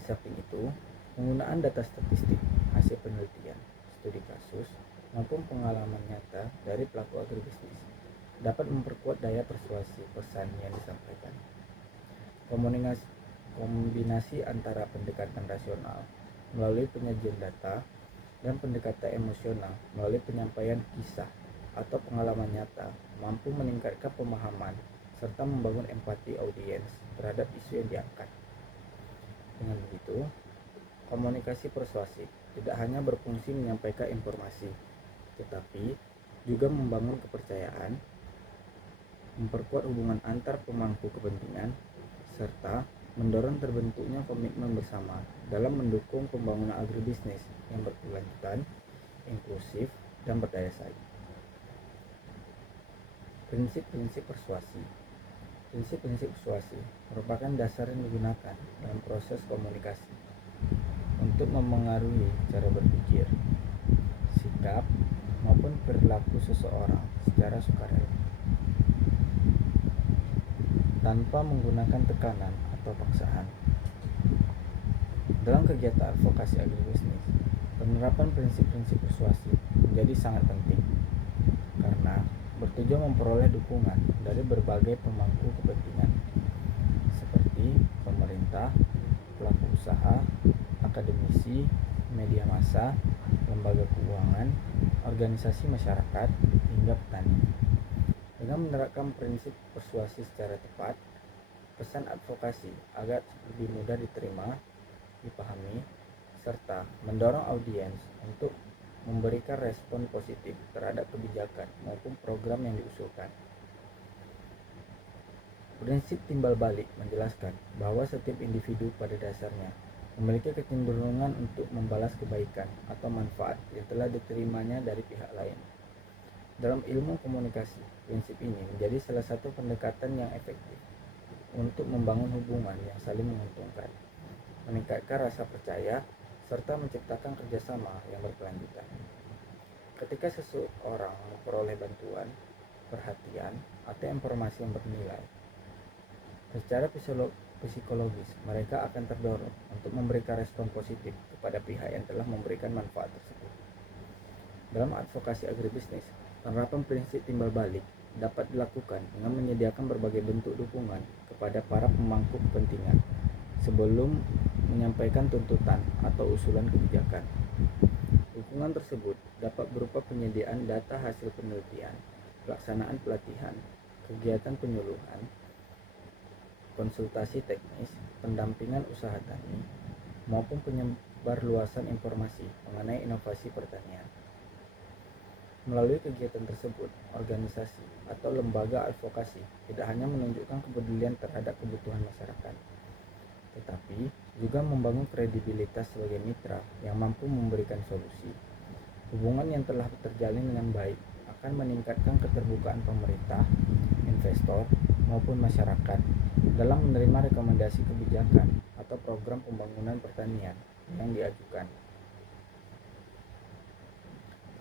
Di samping itu, penggunaan data statistik, hasil penelitian, studi kasus, maupun pengalaman nyata dari pelaku agribisnis dapat memperkuat daya persuasi pesan yang disampaikan. Kombinasi antara pendekatan rasional melalui penyajian data dan pendekatan emosional melalui penyampaian kisah atau pengalaman nyata mampu meningkatkan pemahaman serta membangun empati audiens terhadap isu yang diangkat. Dengan begitu, komunikasi persuasif tidak hanya berfungsi menyampaikan informasi, tetapi juga membangun kepercayaan, memperkuat hubungan antar pemangku kepentingan, serta mendorong terbentuknya komitmen bersama dalam mendukung pembangunan agribisnis yang berkelanjutan, inklusif, dan berdaya saing. Prinsip-prinsip persuasi. Prinsip-prinsip persuasi merupakan dasar yang digunakan dalam proses komunikasi untuk memengaruhi cara berpikir, sikap, maupun perilaku seseorang secara sukarela tanpa menggunakan tekanan atau paksaan. Dalam kegiatan advokasi agribisnis, penerapan prinsip-prinsip persuasi menjadi sangat penting karena bertujuan memperoleh dukungan dari berbagai pemangku kepentingan seperti pemerintah, pelaku usaha, akademisi, media massa, lembaga keuangan, organisasi masyarakat, hingga petani. Dengan menerapkan prinsip persuasi secara tepat, pesan advokasi agar lebih mudah diterima, dipahami, serta mendorong audiens untuk memberikan respon positif terhadap kebijakan maupun program yang diusulkan. Prinsip timbal balik menjelaskan bahwa setiap individu pada dasarnya memiliki kecenderungan untuk membalas kebaikan atau manfaat yang telah diterimanya dari pihak lain. Dalam ilmu komunikasi, prinsip ini menjadi salah satu pendekatan yang efektif untuk membangun hubungan yang saling menguntungkan, meningkatkan rasa percaya, serta menciptakan kerjasama yang berkelanjutan. Ketika seseorang memperoleh bantuan, perhatian, atau informasi yang bernilai, secara psikologis mereka akan terdorong untuk memberikan respon positif kepada pihak yang telah memberikan manfaat tersebut. Dalam advokasi agribisnis, penerapan prinsip timbal balik dapat dilakukan dengan menyediakan berbagai bentuk dukungan kepada para pemangku kepentingan sebelum menyampaikan tuntutan atau usulan kebijakan. Dukungan tersebut dapat berupa penyediaan data hasil penelitian, pelaksanaan pelatihan, kegiatan penyuluhan, konsultasi teknis, pendampingan usaha tani, maupun penyebarluasan informasi mengenai inovasi pertanian. Melalui kegiatan tersebut, organisasi atau lembaga advokasi tidak hanya menunjukkan kepedulian terhadap kebutuhan masyarakat, tetapi juga membangun kredibilitas sebagai mitra yang mampu memberikan solusi. Hubungan yang telah terjalin dengan baik akan meningkatkan keterbukaan pemerintah, investor, maupun masyarakat dalam menerima rekomendasi kebijakan atau program pembangunan pertanian yang diajukan.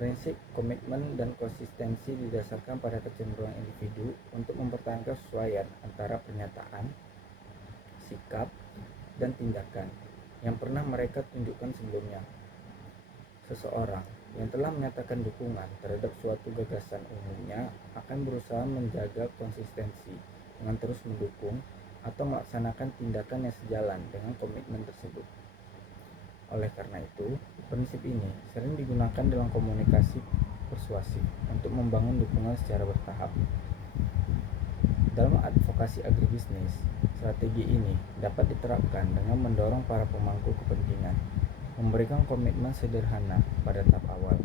Prinsip komitmen dan konsistensi didasarkan pada kecenderungan individu untuk mempertahankan kesesuaian antara pernyataan, sikap, dan tindakan yang pernah mereka tunjukkan sebelumnya. Seseorang yang telah menyatakan dukungan terhadap suatu gagasan umumnya akan berusaha menjaga konsistensi dengan terus mendukung atau melaksanakan tindakan yang sejalan dengan komitmen tersebut. Oleh karena itu, prinsip ini sering digunakan dalam komunikasi persuasif untuk membangun dukungan secara bertahap. Dalam advokasi agribisnis, strategi ini dapat diterapkan dengan mendorong para pemangku kepentingan memberikan komitmen sederhana pada tahap awal.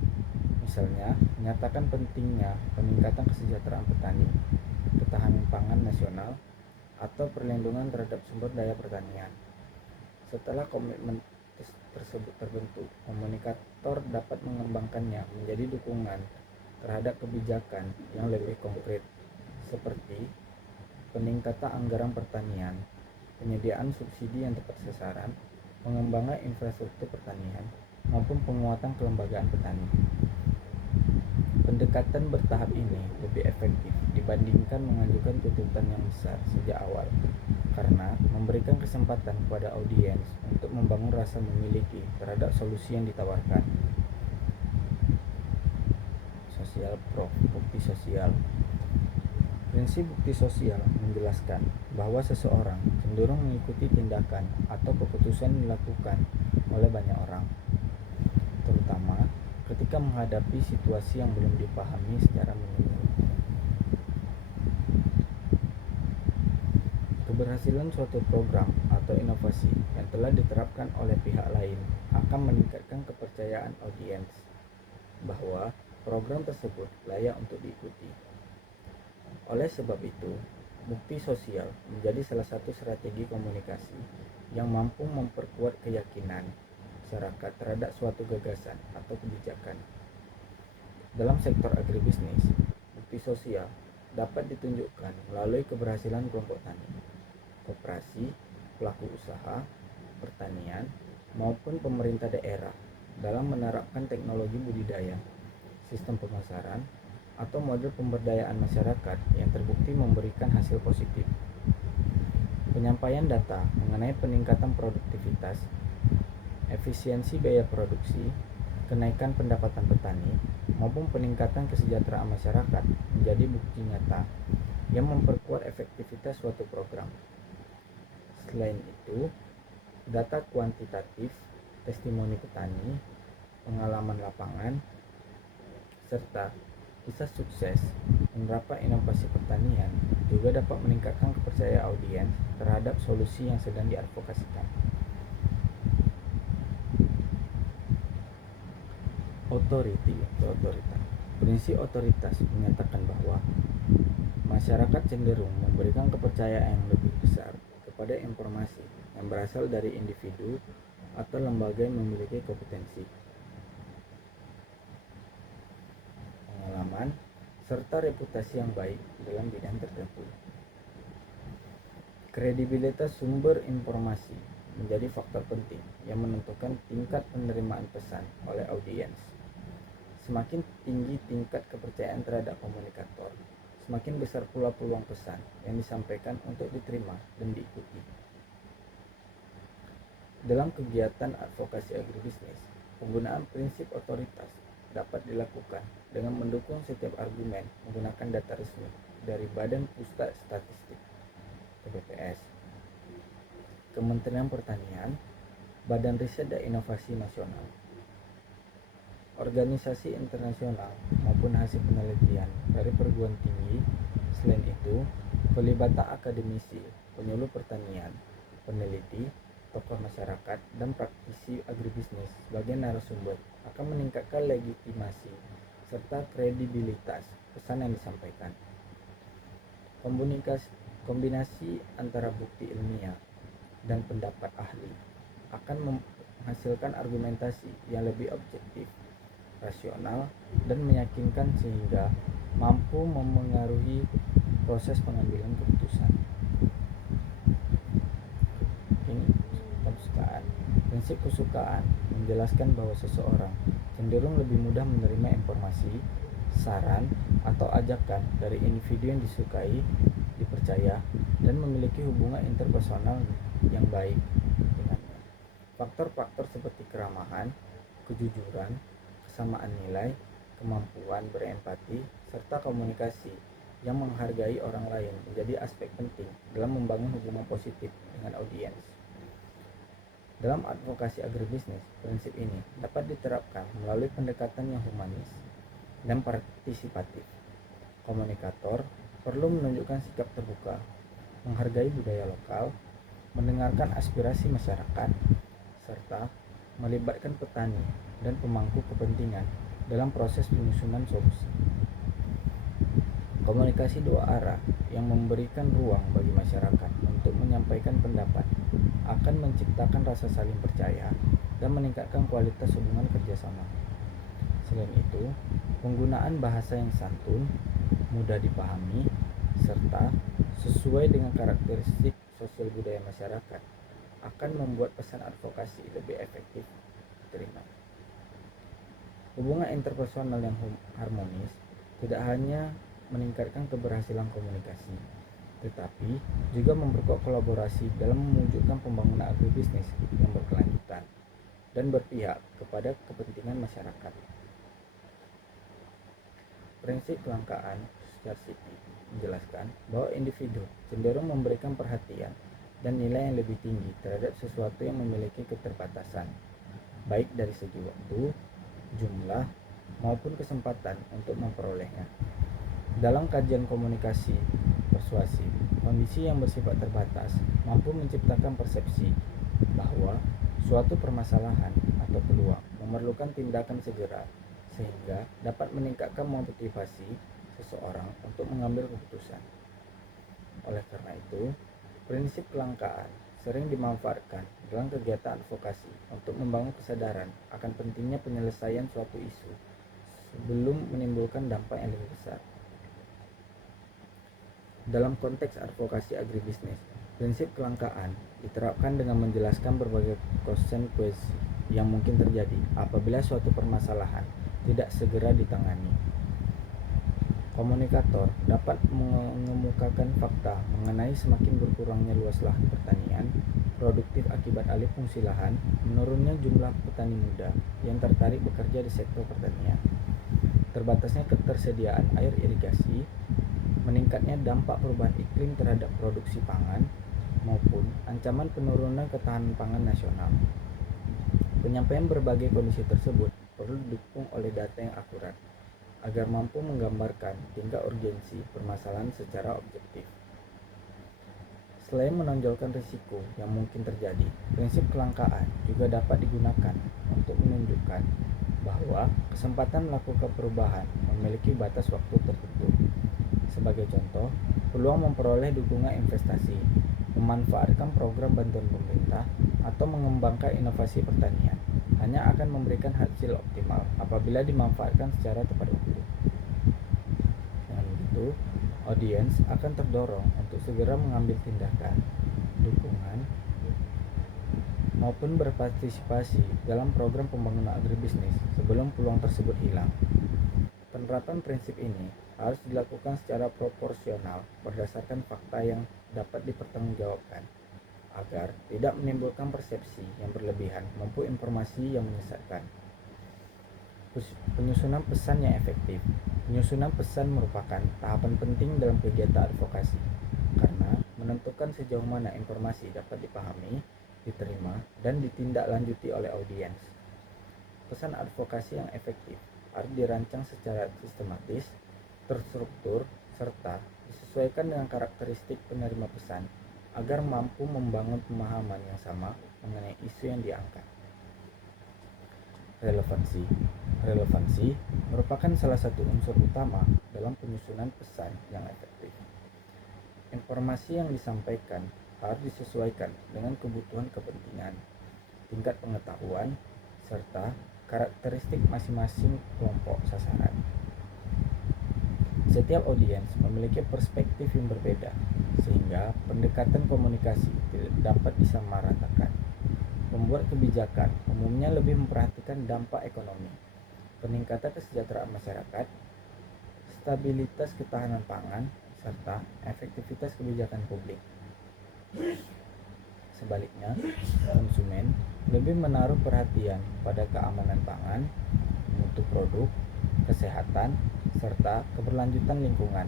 Misalnya, menyatakan pentingnya peningkatan kesejahteraan petani, ketahanan pangan nasional, atau perlindungan terhadap sumber daya pertanian. Setelah komitmen tersebut terbentuk, komunikator dapat mengembangkannya menjadi dukungan terhadap kebijakan yang lebih konkret, seperti peningkatan anggaran pertanian, penyediaan subsidi yang tepat sasaran, pengembangan infrastruktur pertanian, maupun penguatan kelembagaan petani. Pendekatan bertahap ini lebih efektif dibandingkan mengajukan tuntutan yang besar sejak awal, karena memberikan kesempatan kepada audiens untuk membangun rasa memiliki terhadap solusi yang ditawarkan. Sosial Proof, bukti sosial. Prinsip bukti sosial menjelaskan bahwa seseorang cenderung mengikuti tindakan atau keputusan yang dilakukan oleh banyak orang, terutama ketika menghadapi situasi yang belum dipahami secara menyeluruh. Keberhasilan suatu program atau inovasi yang telah diterapkan oleh pihak lain akan meningkatkan kepercayaan audiens bahwa program tersebut layak untuk diikuti. Oleh sebab itu, bukti sosial menjadi salah satu strategi komunikasi yang mampu memperkuat keyakinan masyarakat terhadap suatu gagasan atau kebijakan. Dalam sektor agribisnis, bukti sosial dapat ditunjukkan melalui keberhasilan kelompok tani, koperasi, pelaku usaha, pertanian, maupun pemerintah daerah dalam menerapkan teknologi budidaya, sistem pemasaran, atau model pemberdayaan masyarakat yang terbukti memberikan hasil positif. Penyampaian data mengenai peningkatan produktivitas, efisiensi biaya produksi, kenaikan pendapatan petani, maupun peningkatan kesejahteraan masyarakat menjadi bukti nyata yang memperkuat efektivitas suatu program. Selain itu, data kuantitatif, testimoni petani, pengalaman lapangan, serta Kisah sukses menerapkan inovasi pertanian juga dapat meningkatkan kepercayaan audiens terhadap solusi yang sedang diadvokasikan. Authority atau otoritas. Prinsip otoritas menyatakan bahwa masyarakat cenderung memberikan kepercayaan yang lebih besar kepada informasi yang berasal dari individu atau lembaga yang memiliki kompetensi, pengalaman, serta reputasi yang baik dalam bidang tertentu. Kredibilitas sumber informasi menjadi faktor penting yang menentukan tingkat penerimaan pesan oleh audiens. Semakin tinggi tingkat kepercayaan terhadap komunikator, semakin besar pula peluang pesan yang disampaikan untuk diterima dan diikuti. Dalam kegiatan advokasi agribisnis, penggunaan prinsip otoritas dapat dilakukan dengan mendukung setiap argumen menggunakan data resmi dari Badan Pusat Statistik (BPS), Kementerian Pertanian, Badan Riset dan Inovasi Nasional, organisasi internasional maupun hasil penelitian dari perguruan tinggi. Selain itu, pelibatan akademisi, penyuluh pertanian, peneliti, tokoh masyarakat, dan praktisi agribisnis sebagai narasumber akan meningkatkan legitimasi serta kredibilitas pesan yang disampaikan. Kombinasi antara bukti ilmiah dan pendapat ahli akan menghasilkan argumentasi yang lebih objektif, rasional, dan meyakinkan sehingga mampu memengaruhi proses pengambilan keputusan. Ini kesukaan. Prinsip kesukaan menjelaskan bahwa seseorang cenderung lebih mudah menerima informasi, saran, atau ajakan dari individu yang disukai, dipercaya, dan memiliki hubungan interpersonal yang baik dengannya. Faktor-faktor seperti keramahan, kejujuran, kesamaan nilai, kemampuan berempati, serta komunikasi yang menghargai orang lain menjadi aspek penting dalam membangun hubungan positif dengan audiens. Dalam advokasi agribisnis, prinsip ini dapat diterapkan melalui pendekatan yang humanis dan partisipatif. Komunikator perlu menunjukkan sikap terbuka, menghargai budaya lokal, mendengarkan aspirasi masyarakat, serta melibatkan petani dan pemangku kepentingan dalam proses penyusunan solusi. Komunikasi dua arah yang memberikan ruang bagi masyarakat untuk menyampaikan pendapat akan menciptakan rasa saling percaya dan meningkatkan kualitas hubungan kerjasama. Selain itu, penggunaan bahasa yang santun, mudah dipahami, serta sesuai dengan karakteristik sosial budaya masyarakat akan membuat pesan advokasi lebih efektif diterima. Hubungan interpersonal yang harmonis tidak hanya meningkatkan keberhasilan komunikasi, tetapi juga memperkuat kolaborasi dalam mewujudkan pembangunan agribisnis yang berkelanjutan dan berpihak kepada kepentingan masyarakat. Prinsip kelangkaan scarcity menjelaskan bahwa individu cenderung memberikan perhatian dan nilai yang lebih tinggi terhadap sesuatu yang memiliki keterbatasan, baik dari segi waktu, jumlah, maupun kesempatan untuk memperolehnya. Dalam kajian komunikasi persuasif, kondisi yang bersifat terbatas mampu menciptakan persepsi bahwa suatu permasalahan atau peluang memerlukan tindakan segera, sehingga dapat meningkatkan motivasi seseorang untuk mengambil keputusan. Oleh karena itu, prinsip kelangkaan sering dimanfaatkan dalam kegiatan advokasi untuk membangun kesadaran akan pentingnya penyelesaian suatu isu sebelum menimbulkan dampak yang lebih besar. Dalam konteks advokasi agribisnis, prinsip kelangkaan diterapkan dengan menjelaskan berbagai konsekuensi yang mungkin terjadi apabila suatu permasalahan tidak segera ditangani. Komunikator dapat mengemukakan fakta mengenai semakin berkurangnya luas lahan pertanian, produktif akibat alih fungsi lahan, menurunnya jumlah petani muda yang tertarik bekerja di sektor pertanian, terbatasnya ketersediaan air irigasi, meningkatnya dampak perubahan iklim terhadap produksi pangan, maupun ancaman penurunan ketahanan pangan nasional. Penyampaian berbagai kondisi tersebut perlu didukung oleh data yang akurat agar mampu menggambarkan tingkat urgensi permasalahan secara objektif. Selain menonjolkan risiko yang mungkin terjadi, prinsip kelangkaan juga dapat digunakan untuk menunjukkan bahwa kesempatan melakukan perubahan memiliki batas waktu tertentu. Sebagai contoh, peluang memperoleh dukungan investasi, memanfaatkan program bantuan pemerintah, atau mengembangkan inovasi pertanian hanya akan memberikan hasil optimal apabila dimanfaatkan secara tepat waktu. Dengan begitu, audiens akan terdorong untuk segera mengambil tindakan, dukungan, maupun berpartisipasi dalam program pembangunan agribisnis sebelum peluang tersebut hilang. Penerapan prinsip ini harus dilakukan secara proporsional berdasarkan fakta yang dapat dipertanggungjawabkan, agar tidak menimbulkan persepsi yang berlebihan maupun informasi yang menyesatkan. Penyusunan pesan yang efektif. Penyusunan pesan merupakan tahapan penting dalam kegiatan advokasi, karena menentukan sejauh mana informasi dapat dipahami, diterima, dan ditindaklanjuti oleh audiens. Pesan advokasi yang efektif harus dirancang secara sistematis, terstruktur, serta disesuaikan dengan karakteristik penerima pesan agar mampu membangun pemahaman yang sama mengenai isu yang diangkat. Relevansi merupakan salah satu unsur utama dalam penyusunan pesan yang efektif. Informasi yang disampaikan harus disesuaikan dengan kebutuhan kepentingan, tingkat pengetahuan, serta karakteristik masing-masing kelompok sasaran. Setiap audiens memiliki perspektif yang berbeda, sehingga pendekatan komunikasi tidak dapat disamaratakan. Pembuat kebijakan umumnya lebih memperhatikan dampak ekonomi, peningkatan kesejahteraan masyarakat, stabilitas ketahanan pangan, serta efektivitas kebijakan publik. Sebaliknya, konsumen lebih menaruh perhatian pada keamanan pangan, mutu produk, kesehatan, serta keberlanjutan lingkungan.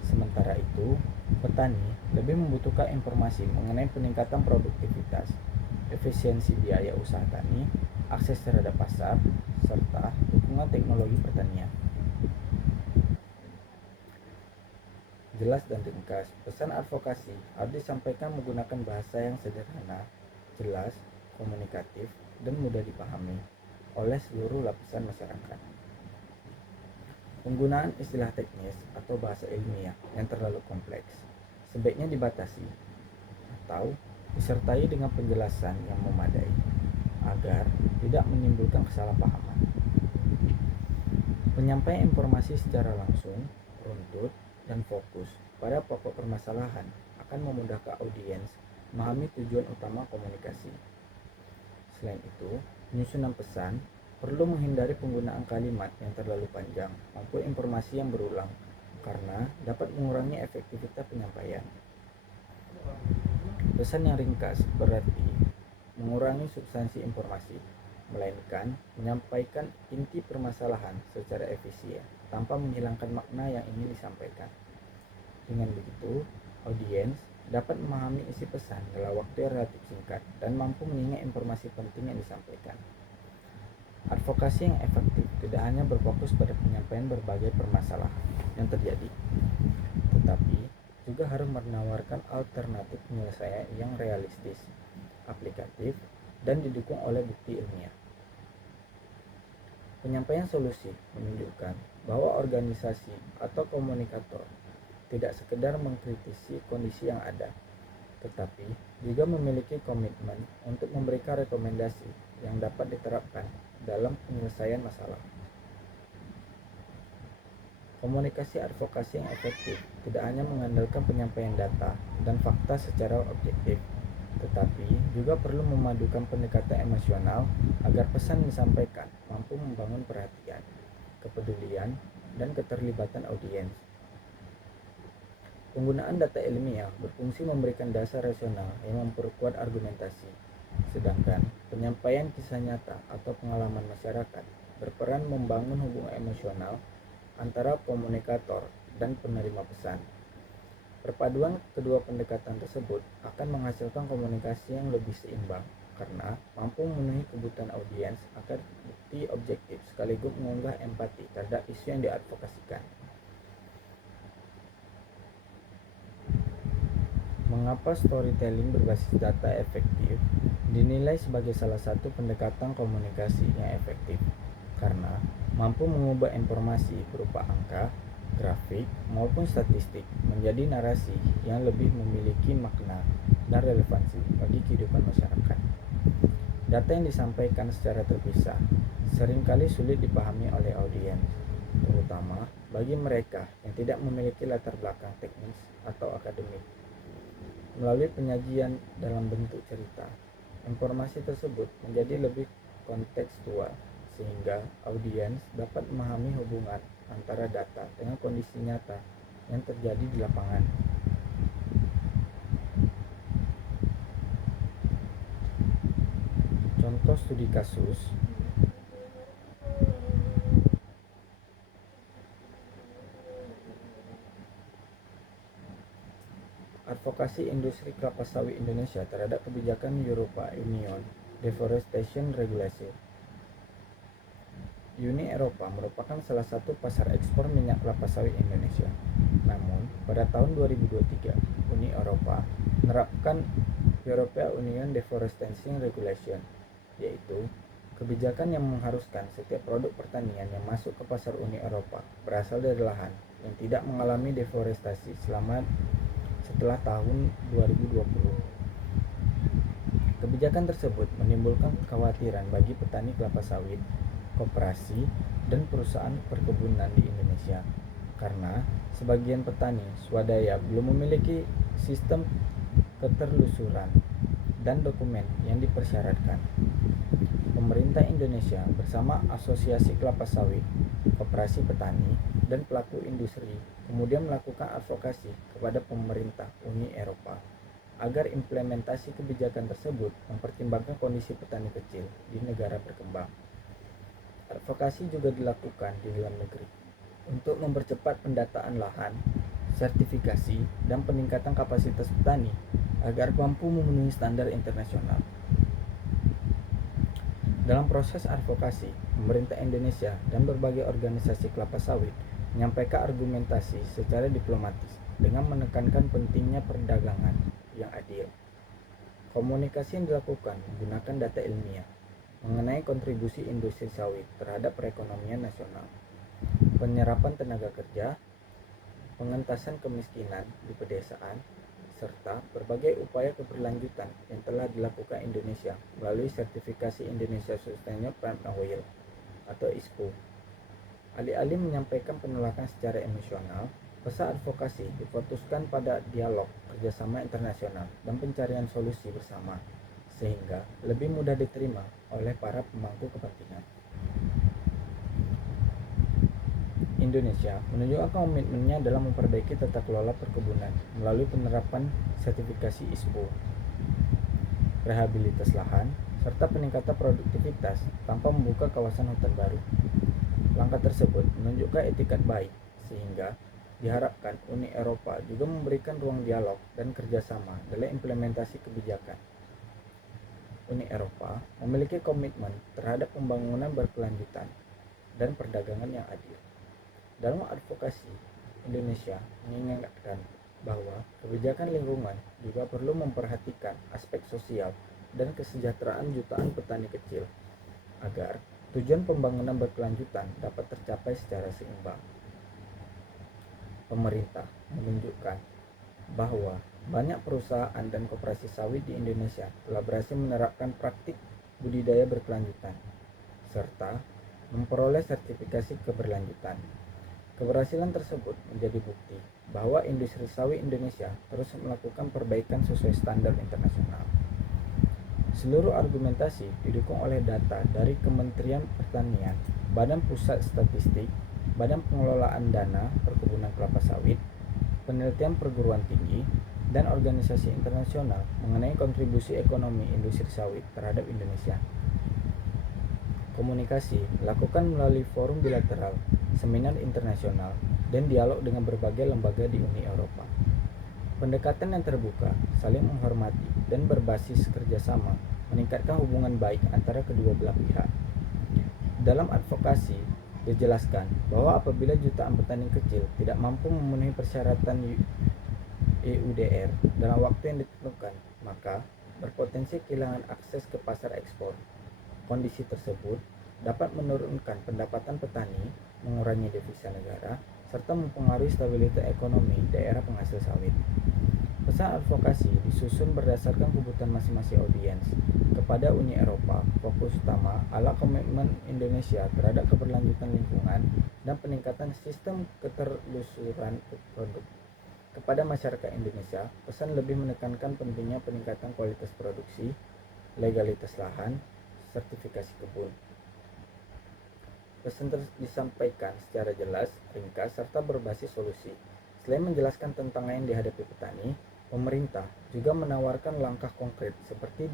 Sementara itu, petani lebih membutuhkan informasi mengenai peningkatan produktivitas, efisiensi biaya usaha tani, akses terhadap pasar, serta dukungan teknologi pertanian. Jelas dan ringkas, pesan advokasi harus disampaikan menggunakan bahasa yang sederhana, jelas, komunikatif, dan mudah dipahami oleh seluruh lapisan masyarakat. Penggunaan istilah teknis atau bahasa ilmiah yang terlalu kompleks sebaiknya dibatasi atau disertai dengan penjelasan yang memadai agar tidak menimbulkan kesalahpahaman. Penyampaian informasi secara langsung, runtut, dan fokus pada pokok permasalahan akan memudahkan audiens memahami tujuan utama komunikasi. Selain itu, penyusunan pesan perlu menghindari penggunaan kalimat yang terlalu panjang maupun informasi yang berulang, karena dapat mengurangi efektivitas penyampaian. Pesan yang ringkas berarti mengurangi substansi informasi, melainkan menyampaikan inti permasalahan secara efisien tanpa menghilangkan makna yang ingin disampaikan. Dengan begitu, audiens dapat memahami isi pesan dalam waktu yang relatif singkat dan mampu mengingat informasi penting yang disampaikan. Advokasi yang efektif tidak hanya berfokus pada penyampaian berbagai permasalahan yang terjadi, tetapi juga harus menawarkan alternatif penyelesaian yang realistis, aplikatif, dan didukung oleh bukti ilmiah. Penyampaian solusi menunjukkan bahwa organisasi atau komunikator tidak sekedar mengkritisi kondisi yang ada, tetapi juga memiliki komitmen untuk memberikan rekomendasi yang dapat diterapkan dalam penyelesaian masalah. Komunikasi advokasi yang efektif tidak hanya mengandalkan penyampaian data dan fakta secara objektif, tetapi juga perlu memadukan pendekatan emosional agar pesan disampaikan mampu membangun perhatian, kepedulian, dan keterlibatan audiens. Penggunaan data ilmiah berfungsi memberikan dasar rasional yang memperkuat argumentasi, sedangkan penyampaian kisah nyata atau pengalaman masyarakat berperan membangun hubungan emosional antara komunikator dan penerima pesan. Perpaduan kedua pendekatan tersebut akan menghasilkan komunikasi yang lebih seimbang, karena mampu memenuhi kebutuhan audiens agar bukti objektif sekaligus mengunggah empati terhadap isu yang diadvokasikan. Mengapa storytelling berbasis data efektif dinilai sebagai salah satu pendekatan komunikasi yang efektif? Karena mampu mengubah informasi berupa angka, grafik, maupun statistik menjadi narasi yang lebih memiliki makna dan relevansi bagi kehidupan masyarakat. Data yang disampaikan secara terpisah seringkali sulit dipahami oleh audiens, terutama bagi mereka yang tidak memiliki latar belakang teknis atau akademik. Melalui penyajian dalam bentuk cerita, informasi tersebut menjadi lebih kontekstual sehingga audiens dapat memahami hubungan antara data dengan kondisi nyata yang terjadi di lapangan. Contoh studi kasus advokasi industri kelapa sawit Indonesia terhadap kebijakan European Union Deforestation Regulation. Uni Eropa merupakan salah satu pasar ekspor minyak kelapa sawit Indonesia. Namun, pada tahun 2023, Uni Eropa menerapkan European Union Deforestation Regulation, yaitu kebijakan yang mengharuskan setiap produk pertanian yang masuk ke pasar Uni Eropa berasal dari lahan yang tidak mengalami deforestasi setelah tahun 2020. Kebijakan tersebut menimbulkan kekhawatiran bagi petani kelapa sawit, koperasi, dan perusahaan perkebunan di Indonesia karena sebagian petani swadaya belum memiliki sistem keterlusuran dan dokumen yang dipersyaratkan. Pemerintah Indonesia bersama Asosiasi Kelapa Sawit, Koperasi Petani, dan pelaku industri kemudian melakukan advokasi kepada pemerintah Uni Eropa agar implementasi kebijakan tersebut mempertimbangkan kondisi petani kecil di negara berkembang. Advokasi juga dilakukan di dalam negeri untuk mempercepat pendataan lahan, sertifikasi, dan peningkatan kapasitas petani agar mampu memenuhi standar internasional. Dalam proses advokasi, pemerintah Indonesia dan berbagai organisasi kelapa sawit menyampaikan argumentasi secara diplomatis dengan menekankan pentingnya perdagangan yang adil. Komunikasi yang dilakukan menggunakan data ilmiah mengenai kontribusi industri sawit terhadap perekonomian nasional, penyerapan tenaga kerja, pengentasan kemiskinan di pedesaan, serta berbagai upaya keberlanjutan yang telah dilakukan Indonesia melalui sertifikasi Indonesia Sustainable Palm Oil atau ISPO. Alih-alih menyampaikan penolakan secara emosional, pesan advokasi difokuskan pada dialog, kerjasama internasional, dan pencarian solusi bersama, sehingga lebih mudah diterima oleh para pemangku kepentingan. Indonesia menunjukkan komitmennya dalam memperbaiki tata kelola perkebunan melalui penerapan sertifikasi ISPO, rehabilitas lahan, serta peningkatan produktivitas tanpa membuka kawasan hutan baru. Langkah tersebut menunjukkan etikat baik, sehingga diharapkan Uni Eropa juga memberikan ruang dialog dan kerjasama dalam implementasi kebijakan. Uni Eropa memiliki komitmen terhadap pembangunan berkelanjutan dan perdagangan yang adil. Dalam advokasi, Indonesia mengingatkan bahwa kebijakan lingkungan juga perlu memperhatikan aspek sosial dan kesejahteraan jutaan petani kecil agar tujuan pembangunan berkelanjutan dapat tercapai secara seimbang. Pemerintah menunjukkan bahwa banyak perusahaan dan koperasi sawit di Indonesia telah berhasil menerapkan praktik budidaya berkelanjutan serta memperoleh sertifikasi keberlanjutan. Keberhasilan tersebut menjadi bukti bahwa industri sawit Indonesia terus melakukan perbaikan sesuai standar internasional. Seluruh argumentasi didukung oleh data dari Kementerian Pertanian, Badan Pusat Statistik, Badan Pengelolaan Dana Perkebunan Kelapa Sawit, penelitian perguruan tinggi, dan organisasi internasional mengenai kontribusi ekonomi industri sawit terhadap Indonesia. Komunikasi dilakukan melalui forum bilateral, seminar internasional, dan dialog dengan berbagai lembaga di Uni Eropa. Pendekatan yang terbuka, saling menghormati, dan berbasis kerjasama meningkatkan hubungan baik antara kedua belah pihak. Dalam advokasi, dijelaskan bahwa apabila jutaan petani kecil tidak mampu memenuhi persyaratan EUDR dalam waktu yang ditentukan, maka berpotensi kehilangan akses ke pasar ekspor. Kondisi tersebut dapat menurunkan pendapatan petani, mengurangi devisa negara, serta mempengaruhi stabilitas ekonomi daerah penghasil sawit. Pesan advokasi disusun berdasarkan kebutuhan masing-masing audiens. Kepada Uni Eropa, fokus utama adalah komitmen Indonesia terhadap keberlanjutan lingkungan dan peningkatan sistem keterlusuran produk. Kepada masyarakat Indonesia, pesan lebih menekankan pentingnya peningkatan kualitas produksi, legalitas lahan, sertifikasi kebun. Pesan disampaikan secara jelas, ringkas, serta berbasis solusi. Selain menjelaskan tantangan yang dihadapi petani, pemerintah juga menawarkan langkah konkret seperti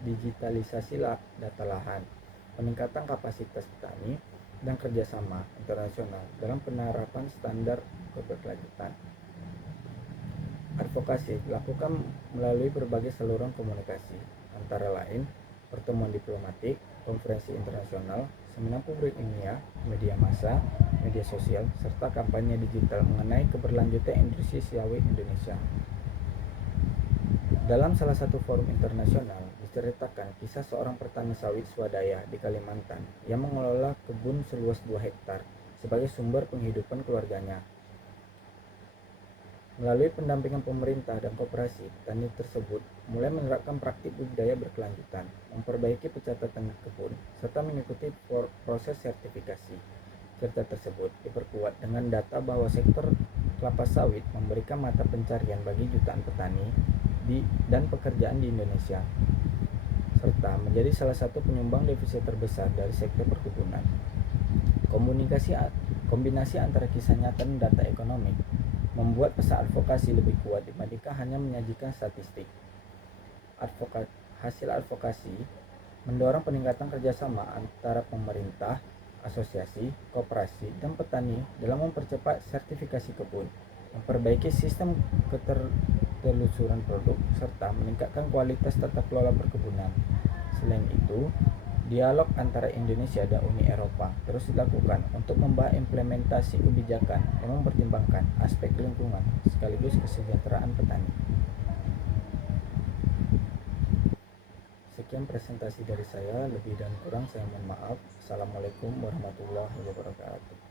digitalisasi data lahan, peningkatan kapasitas petani, dan kerjasama internasional dalam penerapan standar keberlanjutan. Advokasi dilakukan melalui berbagai saluran komunikasi, antara lain pertemuan diplomatik, konferensi internasional, seminar publik ilmiah, media massa, media sosial, serta kampanye digital mengenai keberlanjutan industri sawit Indonesia. Dalam salah satu forum internasional, diceritakan kisah seorang petani sawit swadaya di Kalimantan yang mengelola kebun seluas 2 hektar sebagai sumber penghidupan keluarganya. Melalui pendampingan pemerintah dan koperasi, petani tersebut mulai menerapkan praktik budidaya berkelanjutan, memperbaiki pencatatan kebun, serta mengikuti proses sertifikasi. Cerita tersebut diperkuat dengan data bahwa sektor kelapa sawit memberikan mata pencarian bagi jutaan petani dan pekerjaan di Indonesia, serta menjadi salah satu penyumbang devisa terbesar dari sektor perkebunan. Kombinasi antara kisah nyata dan data ekonomi membuat pesan advokasi lebih kuat dibandingkan hanya menyajikan statistik. Hasil advokasi mendorong peningkatan kerjasama antara pemerintah, asosiasi, koperasi, dan petani dalam mempercepat sertifikasi kebun, memperbaiki sistem ketertelusuran produk, serta meningkatkan kualitas tata kelola perkebunan. Selain itu, dialog antara Indonesia dan Uni Eropa terus dilakukan untuk membahas implementasi kebijakan yang mempertimbangkan aspek lingkungan sekaligus kesejahteraan petani. Sekian presentasi dari saya, lebih dan kurang saya mohon maaf. Assalamualaikum warahmatullahi wabarakatuh.